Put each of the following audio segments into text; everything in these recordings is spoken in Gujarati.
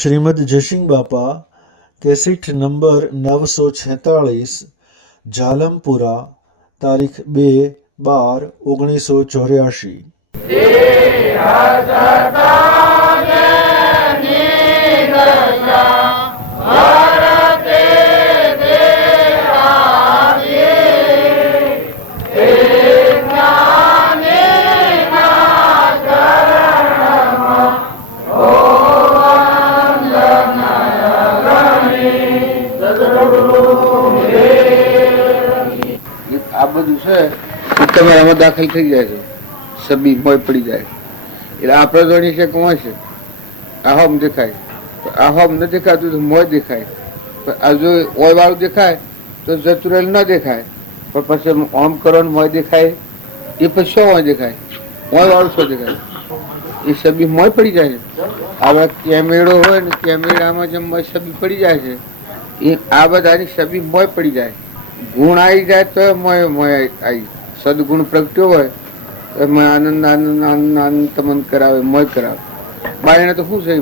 શ્રીમદ જયસિંહ બાપા, કેસેટ નંબર 946, ઝાલમપુરા, તારીખ 2/12/1984। આ બધું છે તમારામાં દાખલ થઈ જાય છે, સબી મોય પડી જાય એટલે આ પ્રજોની છે કોણ છે? આહોમ દેખાય, આહોમ ન દેખાતું તો મોય દેખાય, આ જો ઓય વાળું દેખાય તો જતુરેલ ન દેખાય, પણ પછી ઓમ કરો મોય દેખાય, એ પછી શું મોય દેખાય? ઓય વાળું શું દેખાય? એ સબી મોય પડી જાય છે. આવા કેમેરો હોય ને કેમેરામાં જેમ સબી પડી જાય છે, એ આ બધાની સબી મોય પડી જાય. ગુણ આવી જાય તો મોય મોય આવી, સદગુણ પ્રગટ્યો હોય તો એમાં આનંદ આનંદ આનંદ આનંદ તમન કરાવે, મોય કરાવે. બાયણે તો શું છે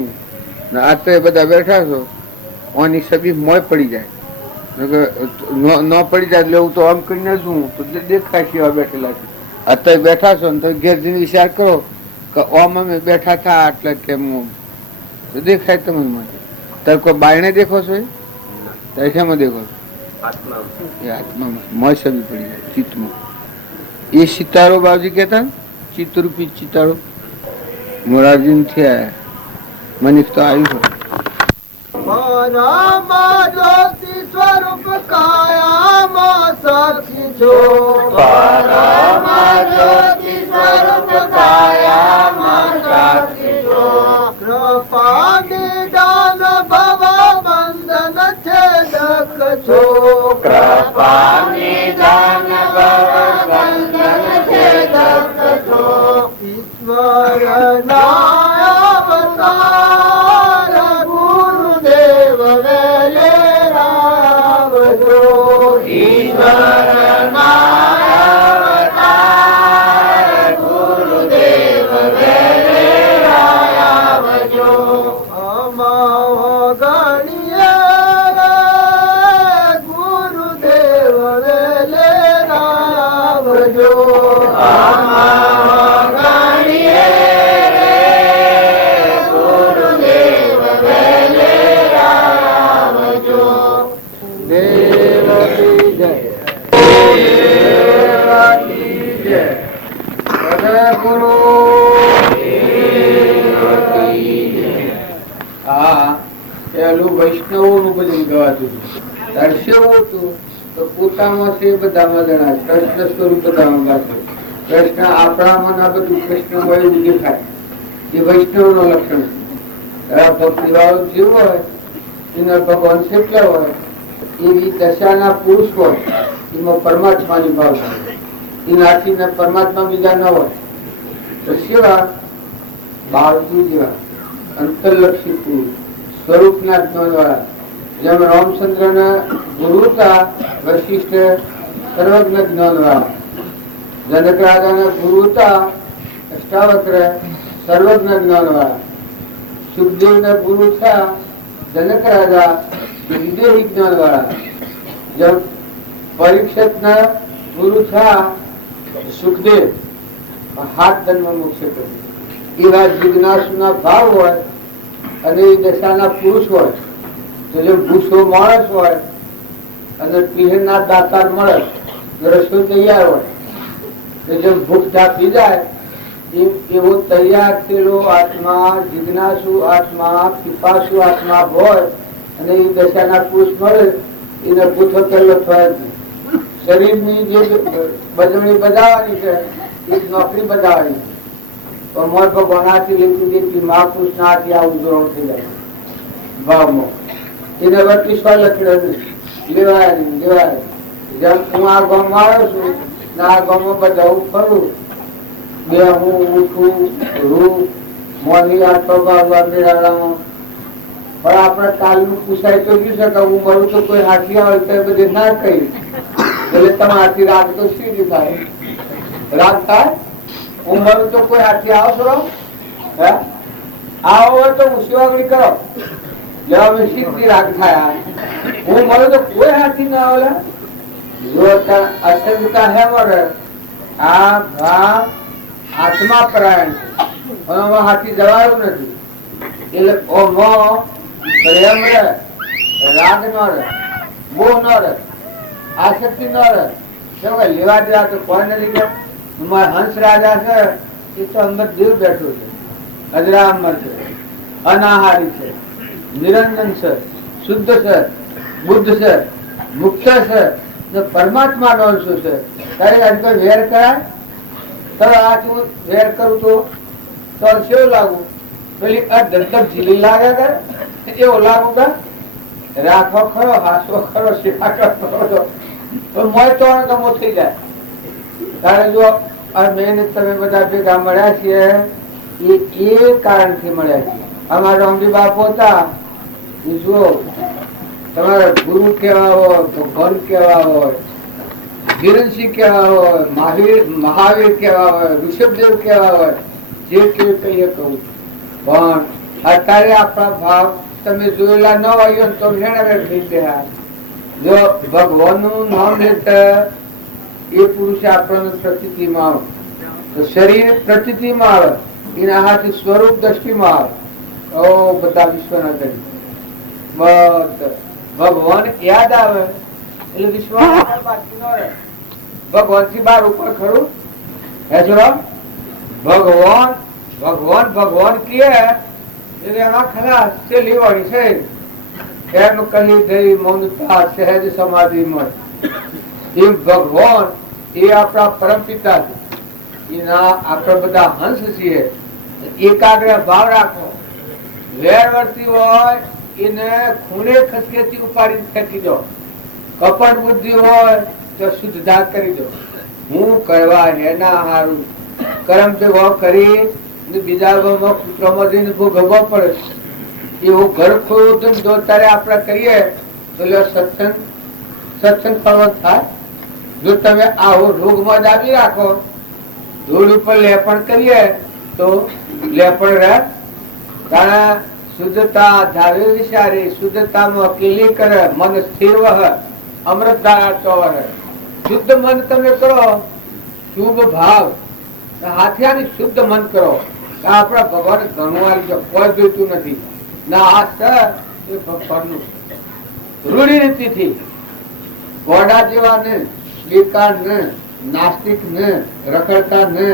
આ તો બધા બેઠા છો, ઓની સબી મોય પડી જાય, ન પડી જાય એટલે એવું તો આમ કરીને શું તો દેખાય છે એવા બેઠેલા છે. અત્યારે બેઠા છો ને તો ઘેર જઈને વિચાર કરો કે ઓમ અમે બેઠા થા એટલે કેમ તો દેખાય તમને માટે. તારે કોઈ બાયણે દેખો છો? ત્યારે શેમાં દેખો છો? આત્મામાં મોય સબી પડી જાય, ચિત્તમાં. એ સિતારો બાબજી કહેતા ચિત્તરૂપી સિતારો મોરારજી નથી આયા, મને તો આવ્યું જ્યોતિ સ્વરૂપ કાયામાં સાક્ષી છો, જ્યોતિ સ્વરૂપ કાયામાં સાક્ષી છો, કૃપા નિદાન ભવ બંધન છેદક છો, કૃપા નિદાન ભવ બંધન છેદક છો, ઈશ્વર ના અવતાર ગુરુદેવ વેલે રાવજો, ઈશ્વર ના અવતાર ગુરુદેવ વેલે રાવજો, અમા ગણીએ ગુરુદેવ વેલે રાવજો, અમા ગણીએ ગુરુદેવ વેલે રાવજો. દેવકી જય, દેવકી જય, સદગુરુ દેવકી જય. હા, પેલું વૈષ્ણવોનું ભજન ગવાતું હતું. દર્શવું હતું તો પોતામાં છે બધામાં જણાય, કૃષ્ણ સ્વરૂપ બધામાં ગાશે. કૃષ્ણ આપણામાં ના બધું કૃષ્ણ હોય એવું દેખાય, એ વૈષ્ણવ નો લક્ષણ છે. ભક્તિ વાળો જીવ હોય એના ભગવાન કેટલા હોય, એવી દશાના પુરુષ હોય એમાં પરમાત્માની ભાવ હોય, એનાથી પરમાત્મા બીજા ન હોય. તો સેવા બાળજી જેવા અંતરલક્ષી પુરુષ સ્વરૂપના જ્ઞાન વાળા, જેમ રામચંદ્ર ને ગુરુ હતા વશિષ્ઠ સર્વજ્ઞ જ્ઞાન વાળા, જનક રાજા ને ગુરુ હતા અષ્ટાવક્ર સર્વજ્ઞ જ્ઞાન વાળા, સુખદેવ ને ગુરુ થયા જનક રાજા વિદેહી જ્ઞાન વાળા, જેમ પરીક્ષિત ના ગુરુ થયા સુખદેવ હાથ જન્મ મોક્ષ કર્યું. એવા જિજ્ઞાસુ ના ભાવ હોય અને એ દશાના પુરુષ હોય તો જેમ ભૂસો માણસ હોય અને પીહના દાતાર મળે રસોઈ તૈયાર હોય તો જેમ ભૂખ ઢાંકી જાય એવો તૈયાર થયેલો આત્મા, જિજ્ઞાસુ આત્મા, પિપાસુ આત્મા હોય અને એ દશાના પુરુષ મળે એને ભૂખો પહેલો થયો. શરીરની જે બજવણી બજાવવાની છે એ નોકરી બજાવવાની, પણ મોર ભગવાન આથી લેતી લેતી મહાપુરુષ ના આથી આવું જોરણ થઈ જાય ભાવમાં. એને વટી સ્વ લખડે લેવાય નહીં લેવાય. જેમ હું આ ગામમાં આવ્યો છું ને આ ગામમાં બધા હું ફરું, બે હું ઉઠું રૂ મોની આટો મેળામાં, પણ આપણે કાલનું પૂછાય તો ગયું છે કે હું મળું તો કોઈ હાથી આવે તો બધે ના કહી, એટલે તમારાથી રાગ તો શી થાય? રાગ થાય? હું મળું તો કોઈ હાથી આવશો આવો હોય તો હું સેવાગણી કરો લેવા મેં શીખતી રાગ થાય હું મળે તો કોઈ હાથી ના આવે જો અસંગતા હે મળે આ ભાવ આત્મા પરાયણ હાથી જવાયું નથી એટલે ઓમો પ્રેમ રે રાગ નો રે મોહ નો રે આસક્તિ નો રે લેવા દેવા તો કોઈ નથી કે હંસ રાજા છે એ તો અંદર દેવ બેઠું છે અજરામર છે અનાહારી છે નિરંજન છે શુદ્ધ છે બુદ્ધ છે મુક્ત છે ને પરમાત્મા નો અંશ છે ત્યારે આજ કોઈ વેર કરાય તો આ હું વેર કરું તો કેવું લાગુ પેલી દંતક ઝીલી લાગે કરે એવો લાગુ કે રાખો ખરો હાસો ખરો સેવા કરો મોય તો ગમો થઈ જાય તારે જો મેન તમે બધા ભેગા મળ્યા છીએ એ કારણ થી મળ્યા છીએ અમારા રામજી બાપુ હતા જો તમારા ગુરુ કેવા હોય ભગવાન કેવા હોય ધીરણસિંહ કેવા હોય મહાવીર કેવા હોય ઋષભદેવ કેવા હોય જે કેવું કહીએ કહું પણ અત્યારે આપણા ભાવ તમે જોયેલા ન હોય તો જો ભગવાન નું નામ લેતા એ પુરુષ આપણને પ્રતીતિમાં આવે તો શરીર પ્રતીતિમાં આવે એના હાથ સ્વરૂપ દ્રષ્ટિમાં આવે બધા વિશ્વના કરી ભગવાન યાદ આવે એટલે વિશ્વ ભગવાન થી બાર ઉપર ખરું ભગવાન ભગવાન ભગવાન કહે એટલે એમાં ખલાસ છે લેવાની છે એમ કહી ગઈ મૌનતા સહેજ સમાધિ મળે એમ ભગવાન એ આપણા પરમ પિતા છે એના આપણે બધા હંસ છીએ એકાગ્ર ભાવ રાખો વેર વર્તી હોય એને ખૂણે ખસકેથી ઉપાડી ફેંકી દો કપટ બુદ્ધિ હોય તો શુદ્ધતા કરી દો હું કરવા એના હારું કરમ જેવો કરી બીજા પુત્રોમાં જઈને ભોગવવો પડે એવું ઘર ખોરું જો તારે આપણે કરીએ તો સત્સંગ કરવો થાય જો તમે આવો રોગમાં દાબી રાખો ધૂળ ઉપર લેપણ કરીએ તો લેપણ રહે કારણ શુદ્ધતા ધારે વિચારે શુદ્ધતામાં કેલી કરે મન સ્થિર વહ અમૃત ધારા ચોવર શુદ્ધ મન તમે કરો શુભ ભાવ હાથિયાની શુદ્ધ મન કરો આપણા ભગવાન ઘણું કોઈ જોઈતું નથી ના આ એ ભગવાનનું રૂઢિરીતિથી ઘોડા જેવા ને બેકાર ને નાસ્તિક ને રખડતા ને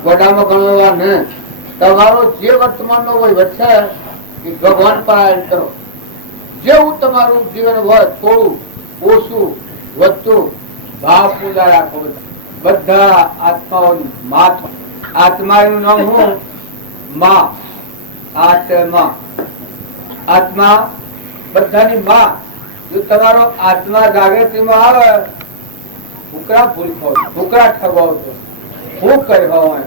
ઘોડામાં ગણવા ને તમારો જે વર્તમાન નો હોય વચ્ચે એ ભગવાન પારાયણ કરો જેવું તમારું જીવન હોય થોડું ઓછું વધતું ભાવ પૂજા રાખો બધા આત્માઓની માત આત્માનું નામ હું માં આત્મા આત્મા બધાની માં જો તમારો આત્મા જાગૃતિમાં આવે ફુકરા ભૂલખો ફુકરા ઠગાવતો હું કર્યો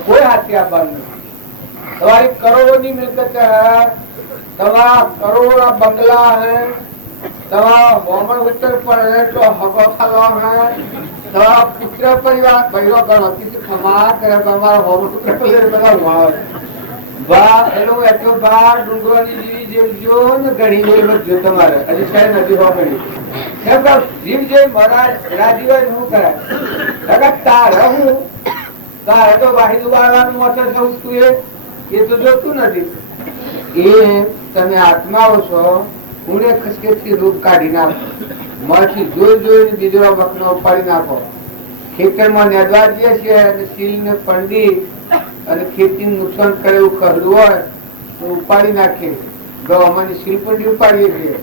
કોઈ હાથી આપવાનું તમારી કરોડો ની મિલકત હે તમારા કરોડો બંગલા હે તમારા હોમણ ઉત્તર પર હે તો હગો ખાલો હે તમારા પુત્ર પરિવાર ભાઈઓ ગણો કિસી ખમા કરે તમારા હોમણ ઉત્તર પર બધા વાવ બા એનો એટલો બાર ડુંગરોની જીવી જેમ જો ને ઘણી જેમ જો તમારે હજી શાયદ નથી હો ઘણી એમ જીવ જે મહારાજ રાજીવાય હું કરાય લગતતા રહું તારે તો વાહિદ ઉબાડવાનું મોટર થવું તું એ તો જોતું નથી એ તમે આત્માઓ છો હુંને ખસકેથી રૂપ કાઢી નાખો માંથી જોઈ જોઈને બીજો વખનો ઉપાડી નાખો ખેતરમાં નેદવા જઈએ છીએ અને સીલ ને પંડી અને ખેતી નુકસાન કરે એવું ખરડું હોય તો ઉપાડી નાખીએ ગવાની સીલ પંડી ઉપાડીએ છીએ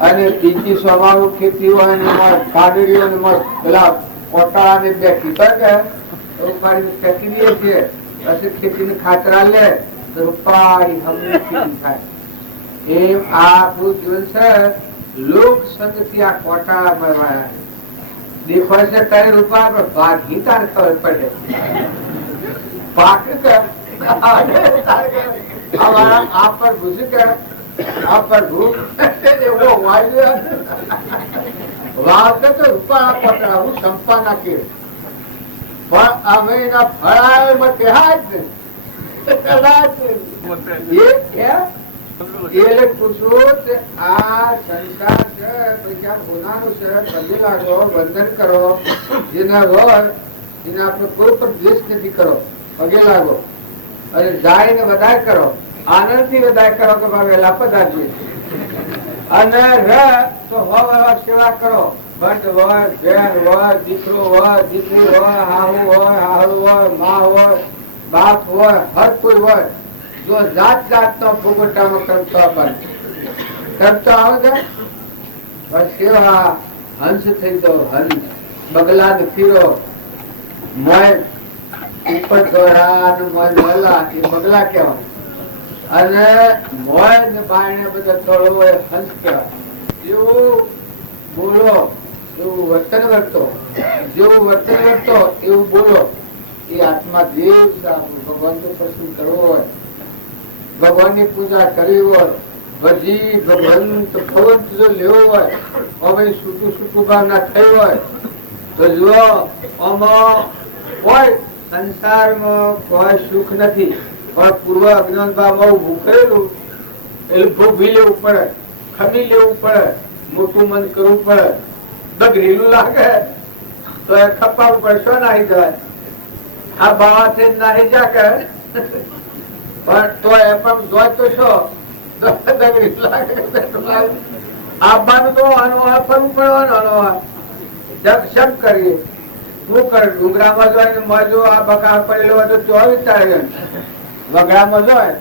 અને બીજી સવારું ખેતી હોય ને ગાડડીઓ ને પેલા કોટાળા ને બે કીધા કે ઉપાડીને ફેંકી દઈએ છીએ પછી ખેતી ને ખાતરા લે તો ઉપાડી હમણાં ખેતી થાય એમ આ આપણું જીવન છે લોક સંગ થી આ કોટાળા મળવાયા દેખાય છે કઈ રૂપા ભાગી તાર ખબર પડે પાક આ પર ઘુસી કે આ પર ઘૂસ એવો વાવતે તો રૂપા કોટાળા હું સંપા નાખી પણ અમે એના ફળાય માં કહેવાય જ એટલે પૂછવું કે આ સંસાર છે પછી આ ગુનાનું છે, પગે લાગો, વંદન કરો, જેના હોય એને આપણે કોઈ પણ દ્વેષ નથી કરો, પગે લાગો અને જાય ને વધાય કરો, આનંદ થી વધાય કરો કે વહેલા પધારજે અને તો એવા સેવા કરો, ભટ્ટ હોય, બેન હોય, દીકરો હોય, દીકરી હોય, હાહુ હોય, હાહુ હોય, મા હોય, બાપ હોય, હર કોઈ હોય, જો જાત જાતનો ભૂગોટામાં કરતો આવે છે બસ સેવા હંસ થઈ દો, હંસ બગલા ને ફીરો, મોય ઉપર દોરા ને મોય નલા એ બગલા કહેવાય અને મોય ને બાયણે બધા થોડો હોય હંસ કહેવાય. જેવું બોલો એવું વર્તન વર્તો, જેવું વર્તન વર્તો એવું બોલો, એ આત્મા દેવ ભગવાન નું દર્શન કરવો હોય, ભગવાન ની પૂજા કરવી હોય, ભજી ભગવાન પવન જો લેવો હોય, હવે છૂટું છૂટું ભાવના થઈ હોય તો જુઓ આમાં કોઈ સંસારમાં કોઈ સુખ નથી, પણ પૂર્વ અજ્ઞાન ભાવમાં ઉભું કરેલું એટલે ભોગવી લેવું પડે, ખમી લેવું પડે, મોટું મન કરવું પડે, બગડેલું લાગે તો એ ખપાવું પડે, શું નાહી જવાય, આ બાવા છે નાહી જા કે પણ તો એ પણ જોય તો શું આપવાનું તો ફરવું પડવાનું, શમ કરીએ શું કરે, ડુંગરામાં જોય ને મજો આ બકાર પડેલો હોય તો ચોવીસ ચાલે, વગડામાં જોય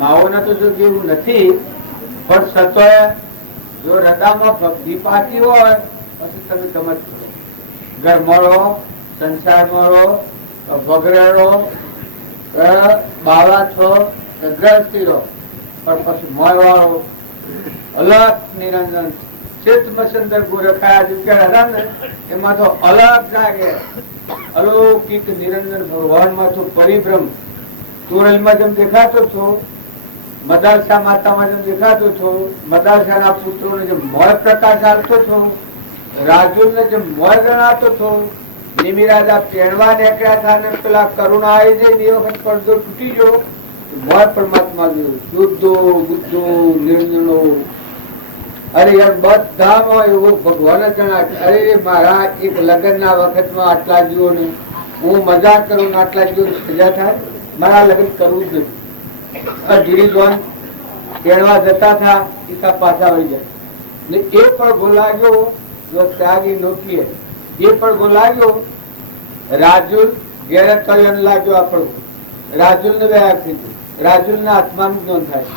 માઓને તો જો જેવું નથી પણ સતોય જો હૃદયમાં ભક્તિ પાકી હોય પછી તમે સમજ ઘરમાં રહો, સંસારમાં રહો, વગરેડો બાવા છો, ગ્રસ્તી રહો, પણ પછી મોય વાળો અલગ નિરંજન ચિત્ત મસંદર ગોરખાયા જેમ કે હતા ને એમાં તો અલગ જાગે, અલૌકિક નિરંજન ભગવાનમાં તો પરિભ્રમ, તુરલમાં જેમ દેખાતો છો, મદાલસા માતામાં જેમ દેખાતો છો, મદાલસાના પુત્રોને જેમ મોય પ્રકાશ આવતો છો, રાજુને જેમ મોય ગણાતો છો, નિમિ રાજા પેણવા નીકળ્યા હતા ને પેલા કરુણા આવી જાય એ વખત પડદો તૂટી ગયો, મોય પરમાત્મા જોયું, શુદ્ધો બુદ્ધો નિરંજનો, અરે યાર બધામાં એવું ભગવાન જણાવે, અરે મારા એક લગ્ન ના વખતમાં આટલા જીવો ને હું મજા કરું ને આટલા જીવો સજા થાય, મારા લગ્ન કરવું જ નથી. ગિરિજવાન કેળવા જતા થા એકા પાછા વળી જાય ને એ પણ બોલાગ્યો જો ત્યાગી નોકીએ, એ પણ બોલાગ્યો રાજુલ ઘેરે તળિયન લાગ્યો આપણું, રાજુલ ને વ્યાગ થઈ ગયું, રાજુલ ના આત્માનું જ્ઞાન થાય.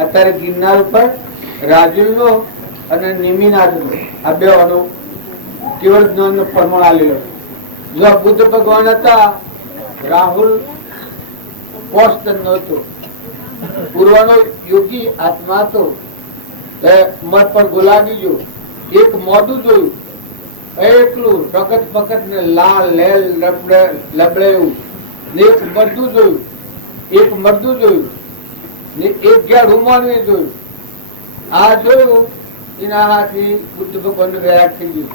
અત્યારે ગિરનાર ઉપર રાજુલ નો અને નિમિનાથ નો આ બે કેવળ જ્ઞાન નો પ્રમાણ આલેલો. જો બુદ્ધ ભગવાન હતા, રાહુલ પોસ્ટ નતો, પૂર્વનો યોગી આત્મા હતો, મત પર ગોલાગી ગયો, એક મોઢું જોયું એકલું રગત ફકત ને લાલ લેલ લબડેવું ને એક મરદું જોયું, એક મરદું જોયું ને એક ગયા રૂમાનું જોયું. આ જોયું એના હાથથી બુદ્ધ ભગવાન વૈરાગ થઈ ગયું.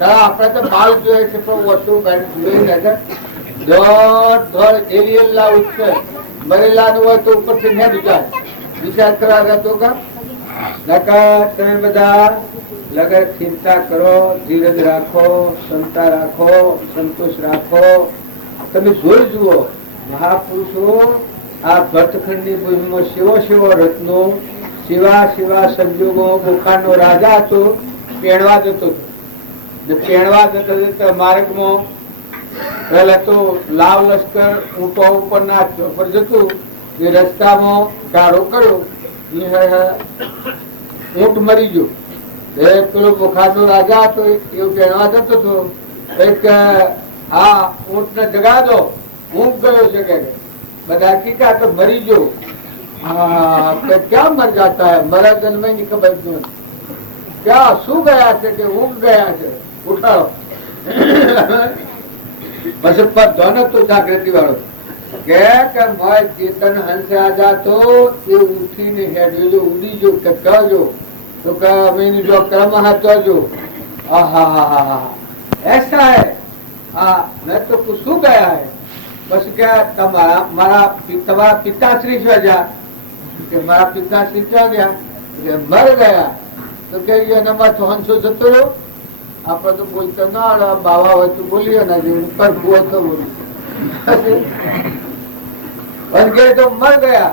આપડે તો બાલ જોઈએ છે પણ વસ્તુ જોઈ નજર દોડ દોડ એરિયલ ઉઠશે, મરેલા નું હોય તો ઉપરથી હેડ જાય, વિચાર કરવા જતો કા નકા તમે બધા લગન ચિંતા કરો, ધીરજ રાખો, ક્ષમતા રાખો, સંતોષ રાખો. તમે જોઈ જુઓ મહાપુરુષો આ ભટ્ટખંડની ભૂમિમાં સેવો સેવો રત્નો, સેવા સેવા સંજોગો, બુખારનો રાજા હતો, પેણવા જતો હતો. પેણવા જતા જતા માર્ગમાં પેલા તો લાવ લશ્કર ઊંટો ઉપરના પર જતું, એ રસ્તામાં ગાળો કર્યો, ઊંટ મરી ગયો. પેલો બુખારનો રાજા હતો એવું પેણવા જતો હતો, હા ઊંટ ને જગા દો, ઊંઘ ગયો છે કે બધા કીધા તો મરી ગયો. ક્યાં મર જાતા હૈ, મરા જન્મ ની ખબર નથી, ક્યાં શું ગયા છે કે ઊંઘ ગયા છે, ઉઠાડો. પછી પર ધોન તો જાગૃતિ વાળો કે ચેતન હંસે આ જાતો એ ઉઠીને હેડ્યો ઉડી જો કે કહેજો તો કે અમે જો કર્મ હતો જો આહા ऐसा है, हाँ मैं तो कुछ सो गया है, પછી કે તમારા પિતાશ્રી ક્યાં ગયા? કે મારા પિતાશ્રી ક્યાં ગયા? કે મર ગયા. તો કે એનામાં તો હંસો જતો રહ્યો. આપડે તો બોલતા ના બાવા હોય તો બોલીએ ના જેવું પર ભૂવો તો બોલી તો મર ગયા.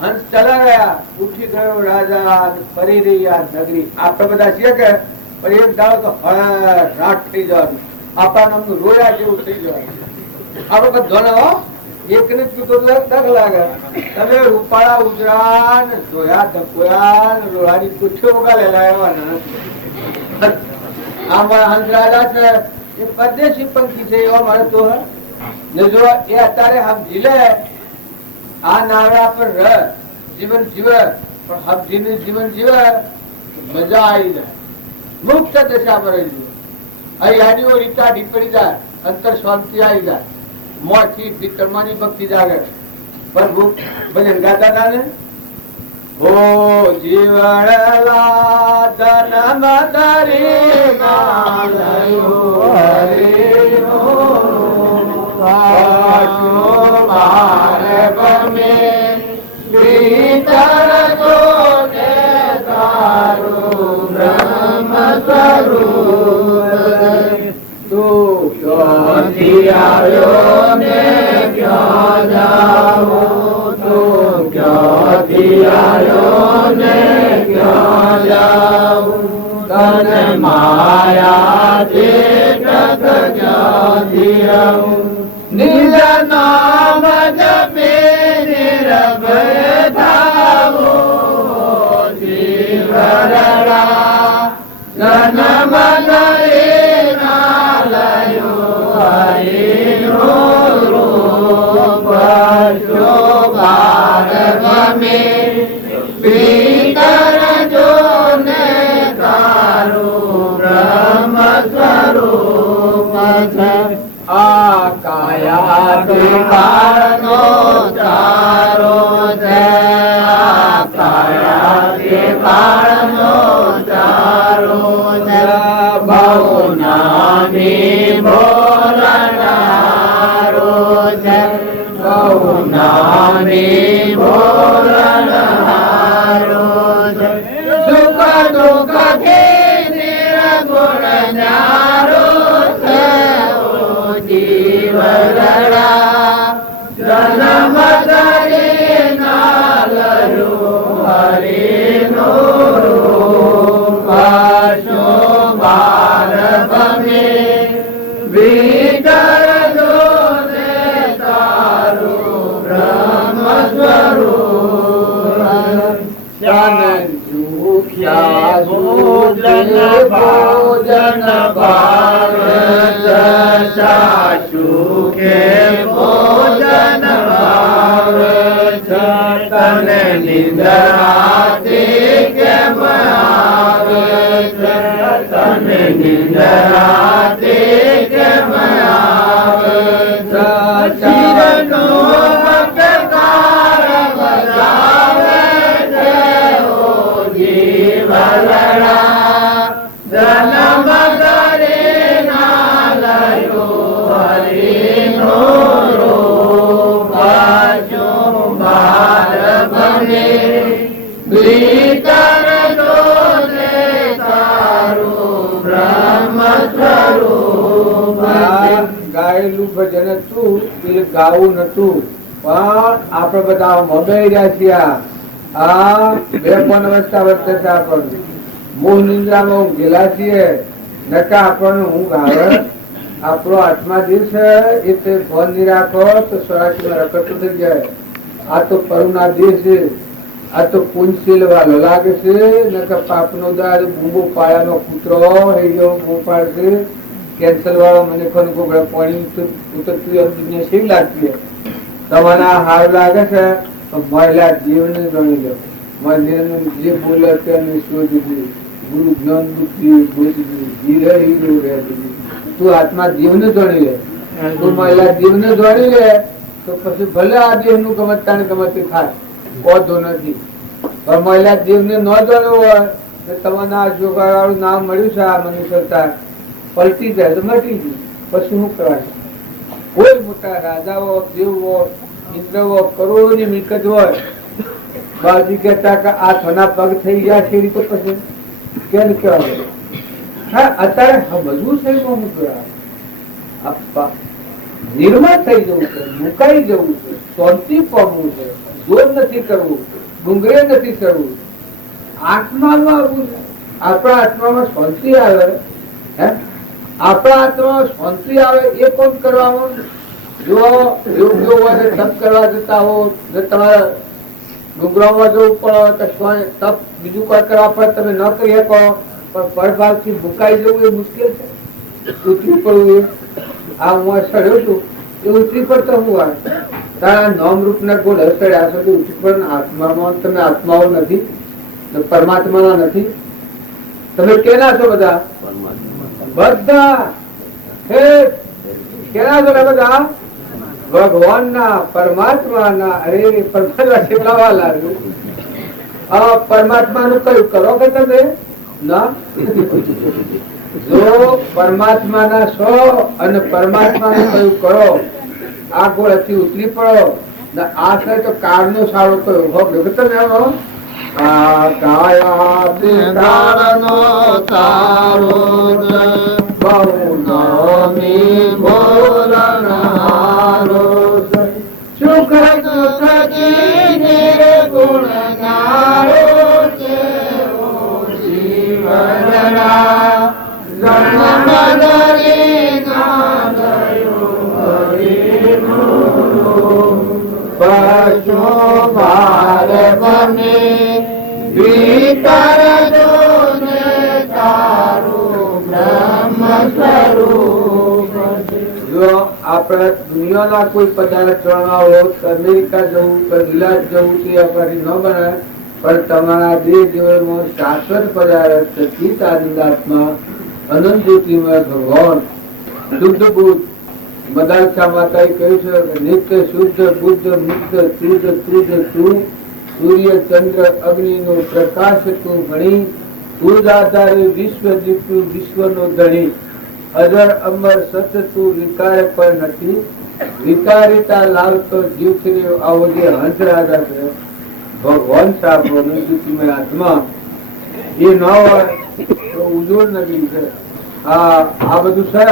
હંસ ચલા ગયા. ઉઠી ગયો રાજા, ફરી રહી આ નગરી. આપડે બધા છીએ કે પણ એક દાડો તો રાત થઈ જવાનું. આપણા નામનું રોયા જેવું થઈ જવાનું. આપડે ધોળો એક ને દખ લાગે. તમે રૂપાળા ઉજરા ને ધોયા ધકોયા ને રોહાની કુઠ્ઠીઓ ગાલેલા આમાં હંસ રાજા છે એ પરદેશી પંખી છે એવા મારે તો ને જો એ અત્યારે સમજી લે આ નારા પર જીવન જીવે પણ સમજીને જીવન જીવે મજા આવી જાય. મુક્ત દશામાં રહી જાય. અહીં યાદીઓ રીતા ઢીપડી જાય. અંતર શાંતિ આવી જાય. મોથી ભીતરમાની ભક્તિ જાગે. પણ ભજન ગાતા હતા ને ઓ જીવણલા જન્મ ધરી માલયો હરિનો પાછો માર્ગ મે ભીતર જોને તારું બ્રહ્મ સ્વરૂપ તું ક્યાંથી આવ્યો ને ક્યાં જાવો? તું ક્યાંથી આવ્યો ને ક્યાં જાવું? તને માયાથી ક્યાંથી આવું? નિજ નામ જપે નિર્ભય થાવો જીવરડા જન્મ ધરી નાલયો હરિનો રૂપ શોભાર ગમે ભીતર જોને તારું બ્રહ્મ સ્વરૂપ છે. આ કાયા કાળનો ચારો છે. આ કાયા કાળનો ચારો છે. બહુ નાની બોલનારો છે. બહુ નાની બોલનારો છે. સુખ દુઃખ થી નિર્ગુણ ન્યારો છે. જીવરડા જન્મ ધરી નાલયો હરિનો રૂપ શોભાર ગમે ભીતર જોને તારું બ્રહ્મ સ્વરૂપ. સુખ્યા ભોજન ભોજન ભાવે સુખે ભોજન ભાવે તને નિંદ્રાથી કેમ આવે? તને નિંદ્રાથી કેમ આવે? ચિરનો મતકાર બજાવે છે ઓ જીવરડા જન્મ ધરી નાલયો હરિનો રૂપ શોભાર ગમે ભીતર જોને તારું બ્રહ્મ સ્વરૂપ. ગાયેલું ભજન હતું એ ગાવું નતું પણ આપડે બધા મગાઈ રહ્યા છીએ. આ બે પણ અવસ્થા વર્તે છે. આપણને મોહ નિંદ્રામાં ઊંઘેલા છીએ. નકા આપણને ઊંઘ આવે. આપણો આત્મા જે છે એ તે ભણ નહીં રાખો તો સ્વરાશીમાં રખડતું થઈ જાય. આ તો કરુણા દેહ છે. આ તો પુંજશીલ વાલો લાગે છે. નકા પાપનો દાદ બૂમો પાયાનો કૂતરો હેડિયો બૂમ પાડશે. કેન્સર વાળો મને ખરું ગોગળા પાણી ઉતરતું એમ દુનિયા શી લાગતી? તમને હાર લાગે છે તો મહિલા જીવને ગણી લો. જે બોલે તેની શોધજી ગુરુ જ્ઞાન બુદ્ધિ બોધજી ધીરે હીરો રહે. તું આત્મા જીવને જોડી લે. તું મહિલા જીવને જોડી લે તો પછી ભલે આ દેહ નું ગમતતા ને ગમતી થાય કોધો નથી. પણ મહિલા જીવને ન જોડવું હોય તો તમને આ જોગા વાળું નામ મળ્યું છે આ મનુષ્યતા પલટી જાય તો મટી ગયું. પછી શું કરાય? કોઈ મોટા રાજાઓ, દેવો, ઇન્દ્રવો, કરોડોની મિલકત હોય, બાજી કહેતા કે આ થના પગ થઈ ગયા છે, એ તો પછી કેમ કેવા? હા, અત્યારે બધું છે, નિર્મળ થઈ જવું છે, મુકાઈ જવું છે, શાંતિ પામવું છે, જોર નથી કરવું, ડુંગરે નથી કરવું, આત્મામાં આવવું છે. આપણા આત્મામાં શાંતિ આવે, આપણા આત્મામાં શાંતિ આવે એ કોણ કરવાનું? જો યોગ્ય હોય તપ કરવા જતા હો, જો તમારે ડુંગરામાં જવું પડે તો તપ બીજું કોઈ કરવા પડે, તમે ન કરી શકો, પણ પરભાવથી મુકાઈ જવું એ મુશ્કેલ છે. ઉતરી પડવું, આ હું સડ્યો છું એ ઉતરી પડતો હું વાર તારા નામ રૂપ ના ગોળ સડ્યા છો, ઉતરી પણ આત્મામાં તમે આત્માઓ નથી, પરમાત્માના નથી. તમે કેના છો બધા? બધા કેના છો બધા? ભગવાન ના, પરમાત્મા ના. અરે પરમાત્મા શિવલાવા લાગ્યું. પરમાત્મા નું કયું કરો કે તમે ના? જો પરમાત્મા ના છો અને પરમાત્મા નું કયું કરો, આ ગોળ હતી ઉતરી પડો. આ છે તો કાળ નો સારો કયો તમે કાયા પિતાનો તારો બહુ નામી બોલનારો સુખ દુઃખી નિર્ગુણ નારો જીવનના જન્મ ધરી પશુ ભાર બને ભીતર જોને તારું બ્રહ્મ સ્વરૂપ. જો આપણે દુનિયાના કોઈ પદાર્થ જણાવો, અમેરિકા જવું, ઇલાજ જવું, તે આપણાથી ન બને, પણ તમારા દેહ જીવનમાં શાશ્વત પદાર્થ સચિત આનંદાત્મા અનંત જ્યોતિમય ભગવાન શુદ્ધ બુદ્ધ મદાલસા માતાએ કહ્યું છે કે નિત્ય શુદ્ધ બુદ્ધ મુક્ત શુદ્ધ શુદ્ધ તું સૂર્ય ચંદ્ર અગ્નિ નો પ્રકાશ તું ભણી તું આધારે વિશ્વ જીતું વિશ્વ નો ધણી અજર અમર સત તું વિકાર પર નથી વિકારિતા લાલ તો જીવ શ્રી આવો જે હંસ રાજા છે ભગવાન સાહેબ જ્યોતિમય આત્મા એ ન હોય તો ઉજ્જવળ નગરી છે. આ બધું છે.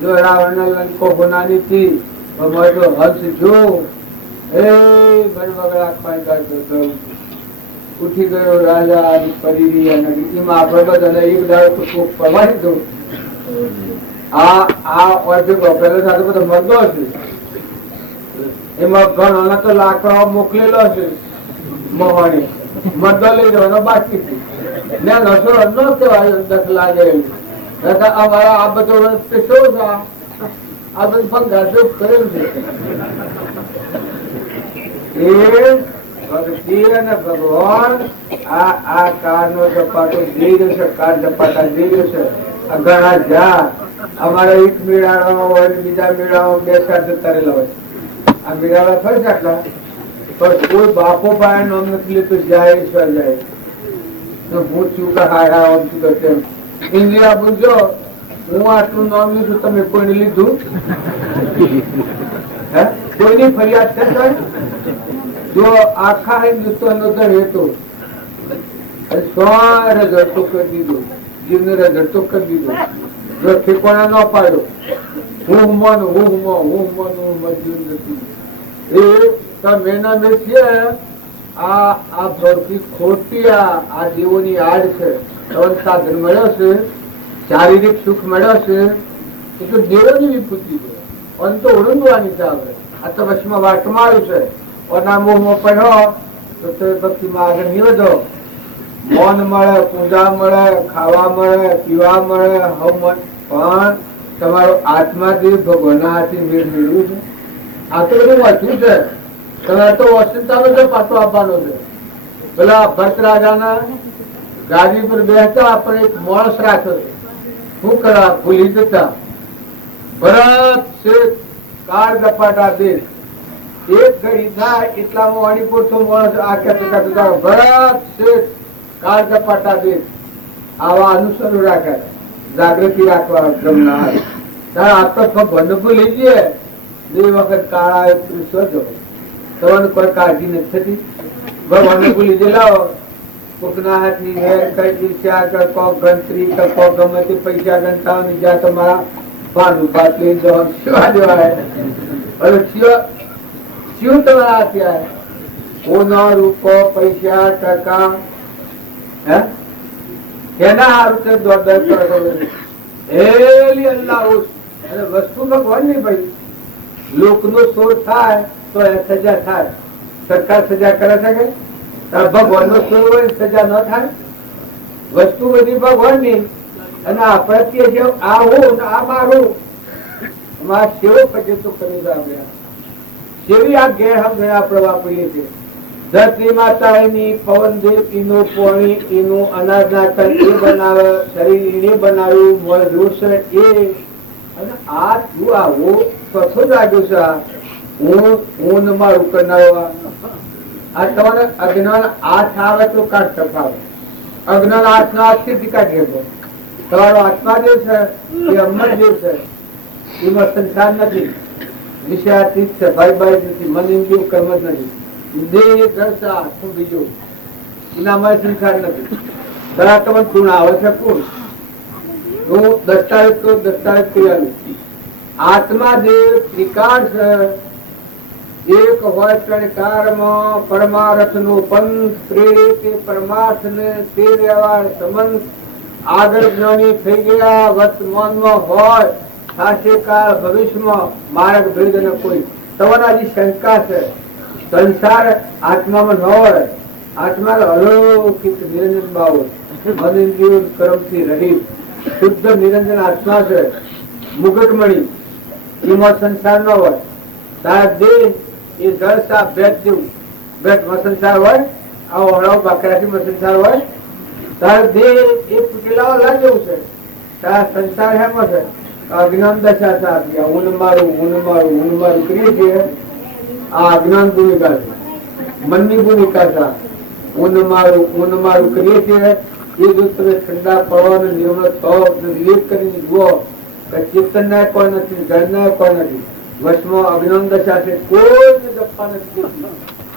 જો રાવણ લંકો હોનાની થી હંસ જો ઉઠી ગયો રાજા પરી એમાં આપણે બધા એક દાડો તો પડવાની દઉં. પેલા સાથે બધા મરદો હશે, એમાં ઘણો તો લાકડો મોકલેલો હશે, મોહણી મરદો લઈ જવાનો બાકી છે. નસો ન કહેવાય દસ લાગે અમારા આ બધો શું છે, આ બધું ભંગાર કરેલું છે. ભગવાન આ કાર નો ઝપાટો જઈ રહ્યો છે, કાર ઝપાટા જઈ રહ્યો છે. ઘણા જા અમારે એક મેળામાં હોય, બીજા મેળામાં બે ચાર જતા રહેલા હોય. આ મેળાવા ફરી આટલા પણ કોઈ બાપો પાસે નામ નથી લેતો, જાય ઈશ્વર જાય હું છું કે હારા આમ છું કે તેમ. ઇન્દ્રિયા પૂછજો હું આટલું નામ લીધું, તમે કોઈને લીધું? કોઈની ફરિયાદ છે? જો આખા હિન્દુસ્તાન નો હેતો રજડતો કરી દીધો, જીવને રજડતો કરી દીધો. જો ઠેકોણા ન પાડ્યો, હું મન હું મજૂર નથી એ તમે ના મેં છીએ. આ ભરતી ખોટી આ દેવોની આડ છે. સાધન મળ્યો છે, શારીરિક સુખ મળ્યો છે, એ તો દેવોની વિભૂતિ છે. અને તો ઓળંગવાની છે. આપણે આ તો વચમાં વાટમાં આવ્યું છે. ઓના મોહમાં પડ્યો તો ભક્તિમાં આગળ નહીં વધો. મૌન મળે, પૂજા મળે, ખાવા મળે, પીવા મળે, પણ તમારો આત્મા દેવ ભગવાનના હાથે મેળ મેળવું છે. આ તો બધું વાંચ્યું છે. તમારે તો વસંતાનો છે પાછો આપવાનો છે. પેલા ભટ્ટ રાજાના ગાદી પર બેસતા પણ એક માણસ રાખ્યો, શું કરા ભૂલી જતા. ભરત શેઠ કાર ગપાટા દેશ એક ઘડી થાય એટલામાં વાણીપુર તો માણસ આ કહેતા ભરત શેઠ કાર ગપાટા દેશ. આવા અનુસરો રાખ્યા, જાગૃતિ રાખવા ક્રમના. આ તો ભગવાન ભૂલી જઈએ 2 વખત કાળા શોધો તમને કોઈ કાળજી નથી થતી. ભગવાન ભૂલી ગયેલા કોકના હાથની હેર કઈ ઈર્ષ્યા કે કોક ગણતરી કે કોક ગમે તે પૈસા ગણતા હોય જ્યાં તમારા ભાંડું ભાત લઈ જવાનું શિવા દેવાય. હવે શું તમારા હાથે આવે? સોનો રૂપો પૈસા ટકા એના હારું તે દોડ કરો. એલી અલ્લાહ અને વસ્તુ ભગવાન ની ભાઈ લોકનો શોર થાય તો એ સજા થાય. સરકાર સજા કરે છે કે ભગવાન નો શોર હોય સજા ન થાય? વસ્તુ બધી ભગવાન ની અને આપણે આ હું આ મારું સેવો પછી તો કરી સેવી આ ગેરહમણે આપણે વાપરીએ છીએ. ધરતી માતા એની પવન દેવ એનું પોણી એનું અનાજ નાખે એ બનાવે શરીર એને બનાવ્યું મોર રોષ એ અને આ તું આવો કથો લાગ્યું છે. હું મારું કરનારો આ તમારે અજ્ઞાન 8 આવે તો કાઢ તપાવે. અજ્ઞાન 8 ના 8 થી કાઢી શકો. તમારો આત્મા જે છે એ અમર જે છે એમાં સંસાર નથી, વિષયાતીત છે, ભાઈ નથી, મન ઇન્દ્રિયો કર્મ જ નથી, દેહ દર્શા આખું બીજું એનામાં સંસાર નથી. તમને ગુણ આવે છે કોણ? હું દસ્તાવેજ કર્યાનું આત્મા જે ત્રિકાળ છે એક હોય ત્રણકારમાં પરમાર્થ નો પંથ પ્રેરિત પરમાર્થ ને તે વ્યવહાર સંબંધ આગળ જ્ઞાની થઈ ગયા વર્તમાનમાં હોય થશે કાળ ભવિષ્યમાં માર્ગ ભેદ ને કોઈ. તમારા જે શંકા છે સંસાર આત્મામાં ન હોય, આત્મા અલૌકિક નિરંજન ભાવ મન ઇન્દ્રિયો કર્મથી રહિત શુદ્ધ નિરંજન આત્મા છે. મુગટમણી એમાં સંસાર ન હોય. તારા દેહ એ જળસા ભેટ જેવું ભેટમાં સંસાર હોય, આ ઓળાવ બાકરાથી સંસાર હોય. તારા દેહ એ તૂટેલા જેવું છે. તારા સંસાર હેમાં છે અજ્ઞાન દશા સાથે હું મારું કરીએ છીએ. આ અજ્ઞાન ભૂમિકા છે, મનની ભૂમિકા છે. હું મારું કરીએ છીએ. એ જો તમે ઠંડા પવન નિર્મળ થવો વિવેક કરીને જુઓ કે ચેતન ના કોઈ નથી, જળ ના કોઈ નથી, વશમાં અજ્ઞાન દશા છે. કોઈ જપ્પા નથી.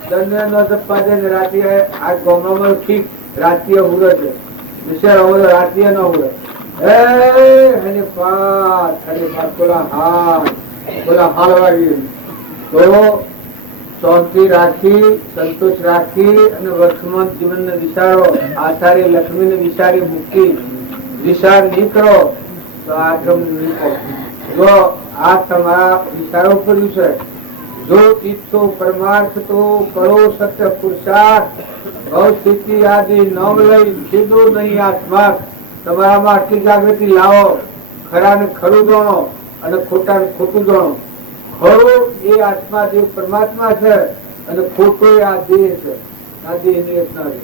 દંડ નો જપ્પા છે રાત્રિ આ ગામડામાં ઠીક રાત્રિય હુર છે, વિશાળ રાત્રિય ન હુર. બોલા હાલ વાગી તો શાંતિ રાખી સંતોષ રાખી અને વર્તમાન જીવન ને વિચારો. આચાર્ય લક્ષ્મી ને વિચારી મૂકી વિચાર નહીં કરો તો આશ્રમ નહીં કહો. જો આ તમારા વિચારો કર્યું છે, જો ઈચ્છો પરમાર્થ તો કરો સત્ય પુરુષાર્થ ભવ સ્થિતિ આદિ નામ લઈ સીધો નહીં આત્મા. તમારામાં આટલી જાગૃતિ લાવો. ખરા ને ખરું જાણો અને ખોટા ને ખોટું જાણો. ખરું એ આત્મા દેવ પરમાત્મા છે અને ખોટો એ આ દેહ છે. આ દેહ ની રચના છે.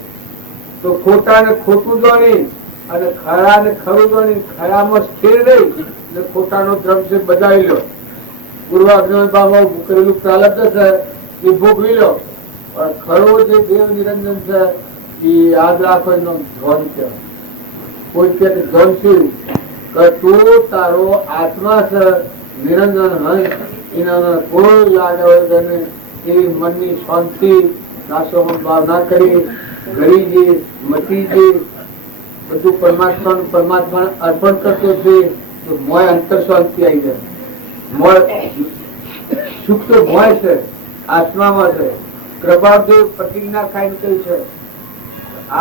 તો ખોટા ને ખોટું જાણી અને ખરા ને ખરું જાણી ખરામાં સ્થિર રહી અને ખોટાનો દ્રમ છે બધાવી લો. પૂર્વાજ્ઞાનમાં કરેલું પ્રાલબ્ધ છે એ ભોગવી લો. પણ ખરો જે દેવ નિરંજન છે એ યાદ રાખો એનો ધ્વન કહેવાય. કોઈ કે ધ્વન શું કે તું તારો આત્મા છે નિરંજન હંસ એના કોઈ લાગે વગરને એવી મનની શાંતિ નાશો ભાવના કરી ગરીજી મતીજી બધું પરમાત્મા અર્પણ કરતો છે તો મોય અંતર શાંતિ આવી જાય. મોય સુખ તો મોય છે આત્મામાં છે. પ્રભાવદેવ પ્રતિજ્ઞા ખાઈને કહ્યું છે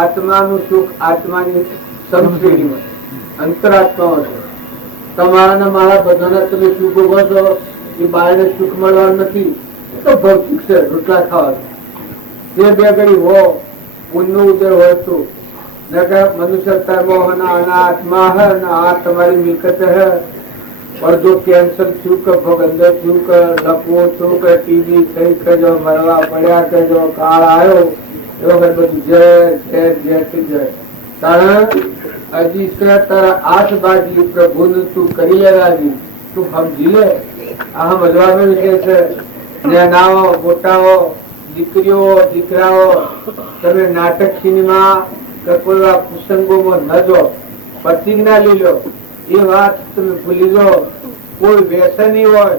આત્માનું સુખ આત્માની સમશ્રેણીમાં અંતરાત્મામાં છે. તમારા મારા બધાના તમે સુખ ભોગવો છો એ બહારને સુખ મળવાનું નથી. તો ભૌતિક છે રોટલા ખાવાનું. જે બે ઘડી હો પુણ્યનો ઉદય હોય તો મનુષ્ય કર્મો આત્મા હે આ તમારી મિલકત હે. और जो कैंसर थયું કે ભગંદર થયું કે લકવો થયું કે ટીબી થઈ કે જો મરવા પડ્યા કે જો કાળ આવ્યો એવો બધું જય થઈ જાય. કારણ હજી તારા આઠ બાજી પ્રભુનું તું કરી લેવાની તું સમજી લે. આ સમજવાનો વિષય છે. નાનાઓ મોટાઓ દીકરીઓ દીકરાઓ તમે નાટક સિનેમા કે કોઈ પ્રસંગોમાં ન જો પ્રતિજ્ઞા લઈ લો. એ વાત તમે ભૂલી જાઓ. કોઈ વ્યસની હોય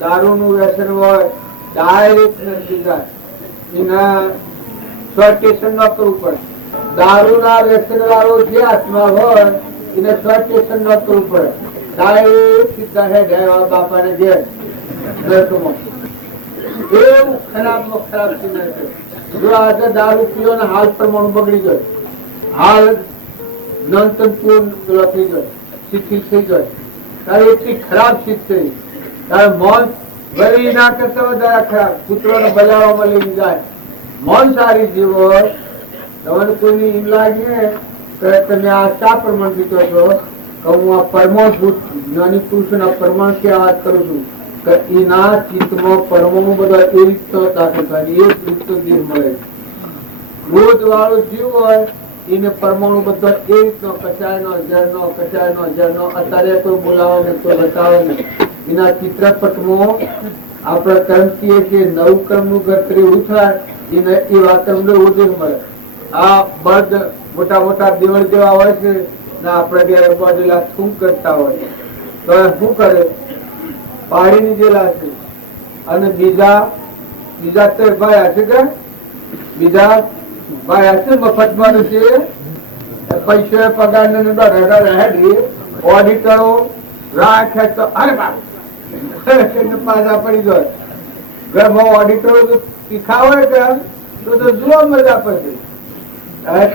દારૂનું વ્યસન હોય ડાયરેક્ટ નથી જાય, એના સ્વટેશન ન કરવું પડે. દારૂના વ્યસન વાળો જે આત્મા હોય એને સ્વટેશન ન કરવું પડે, ડાયરેક્ટ સીધા હેડ આવ્યા બાપાને ઘેર નરકમાં. એવું ખરાબમાં ખરાબ સિદ્ધાંત છે. જો આજે દારૂ પીવો ને હાલ પ્રમાણ બગડી જાય, હાલ નંતન પૂર્ણ થઈ જાય, શિથિલ થઈ જાય, તારે એટલી ખરાબ ચીજ થઈ, તારે મન વળી ના કરતા વધારે ખરાબ, પુત્રોને બજાવવામાં લઈને જાય. મન સારી જીવો, તમને કોઈની એમ લાગે કે તમે આ શા પ્રમાણ પીતો છો, કે હું આ પરમાણુ જ્ઞાની પુરુષના પરમાણુ કે વાત કરું છું, કે એના ચિત્તમાં પરમાણુ બધા એ રીતનો દાખલ થાય, એ જ રીતનો જીવ મળે. રોજ વાળો જીવ હોય એને પરમાણુ બધો એ રીતનો કચાયનો ઝેરનો અત્યારે કોઈ બોલાવો ને કોઈ બતાવો ને. એના ચિત્રપટમાં આપણે કર્મ કહીએ છીએ, નવું કર્મ નું ઘર એવું થાય એને એ વાત અમને ઉદય મળે. આ બળદ મોટા મોટા દેવળ જેવા હોય છે ને આપણે ઘેર બાજુલા શું કરતા હોય તો શું કરે, પાડી નીચેલા છે અને બીજા તો ભાઈ હશે કે બીજા ભાઈ હશે મફતમાં છે, પૈસા પગાર ને ઓડિટરો રાખે તો અરે બાપ પાછા પડી જાય. ઘરમાં ઓડિટરો તીખા હોય કે તો જોવા મજા પડશે.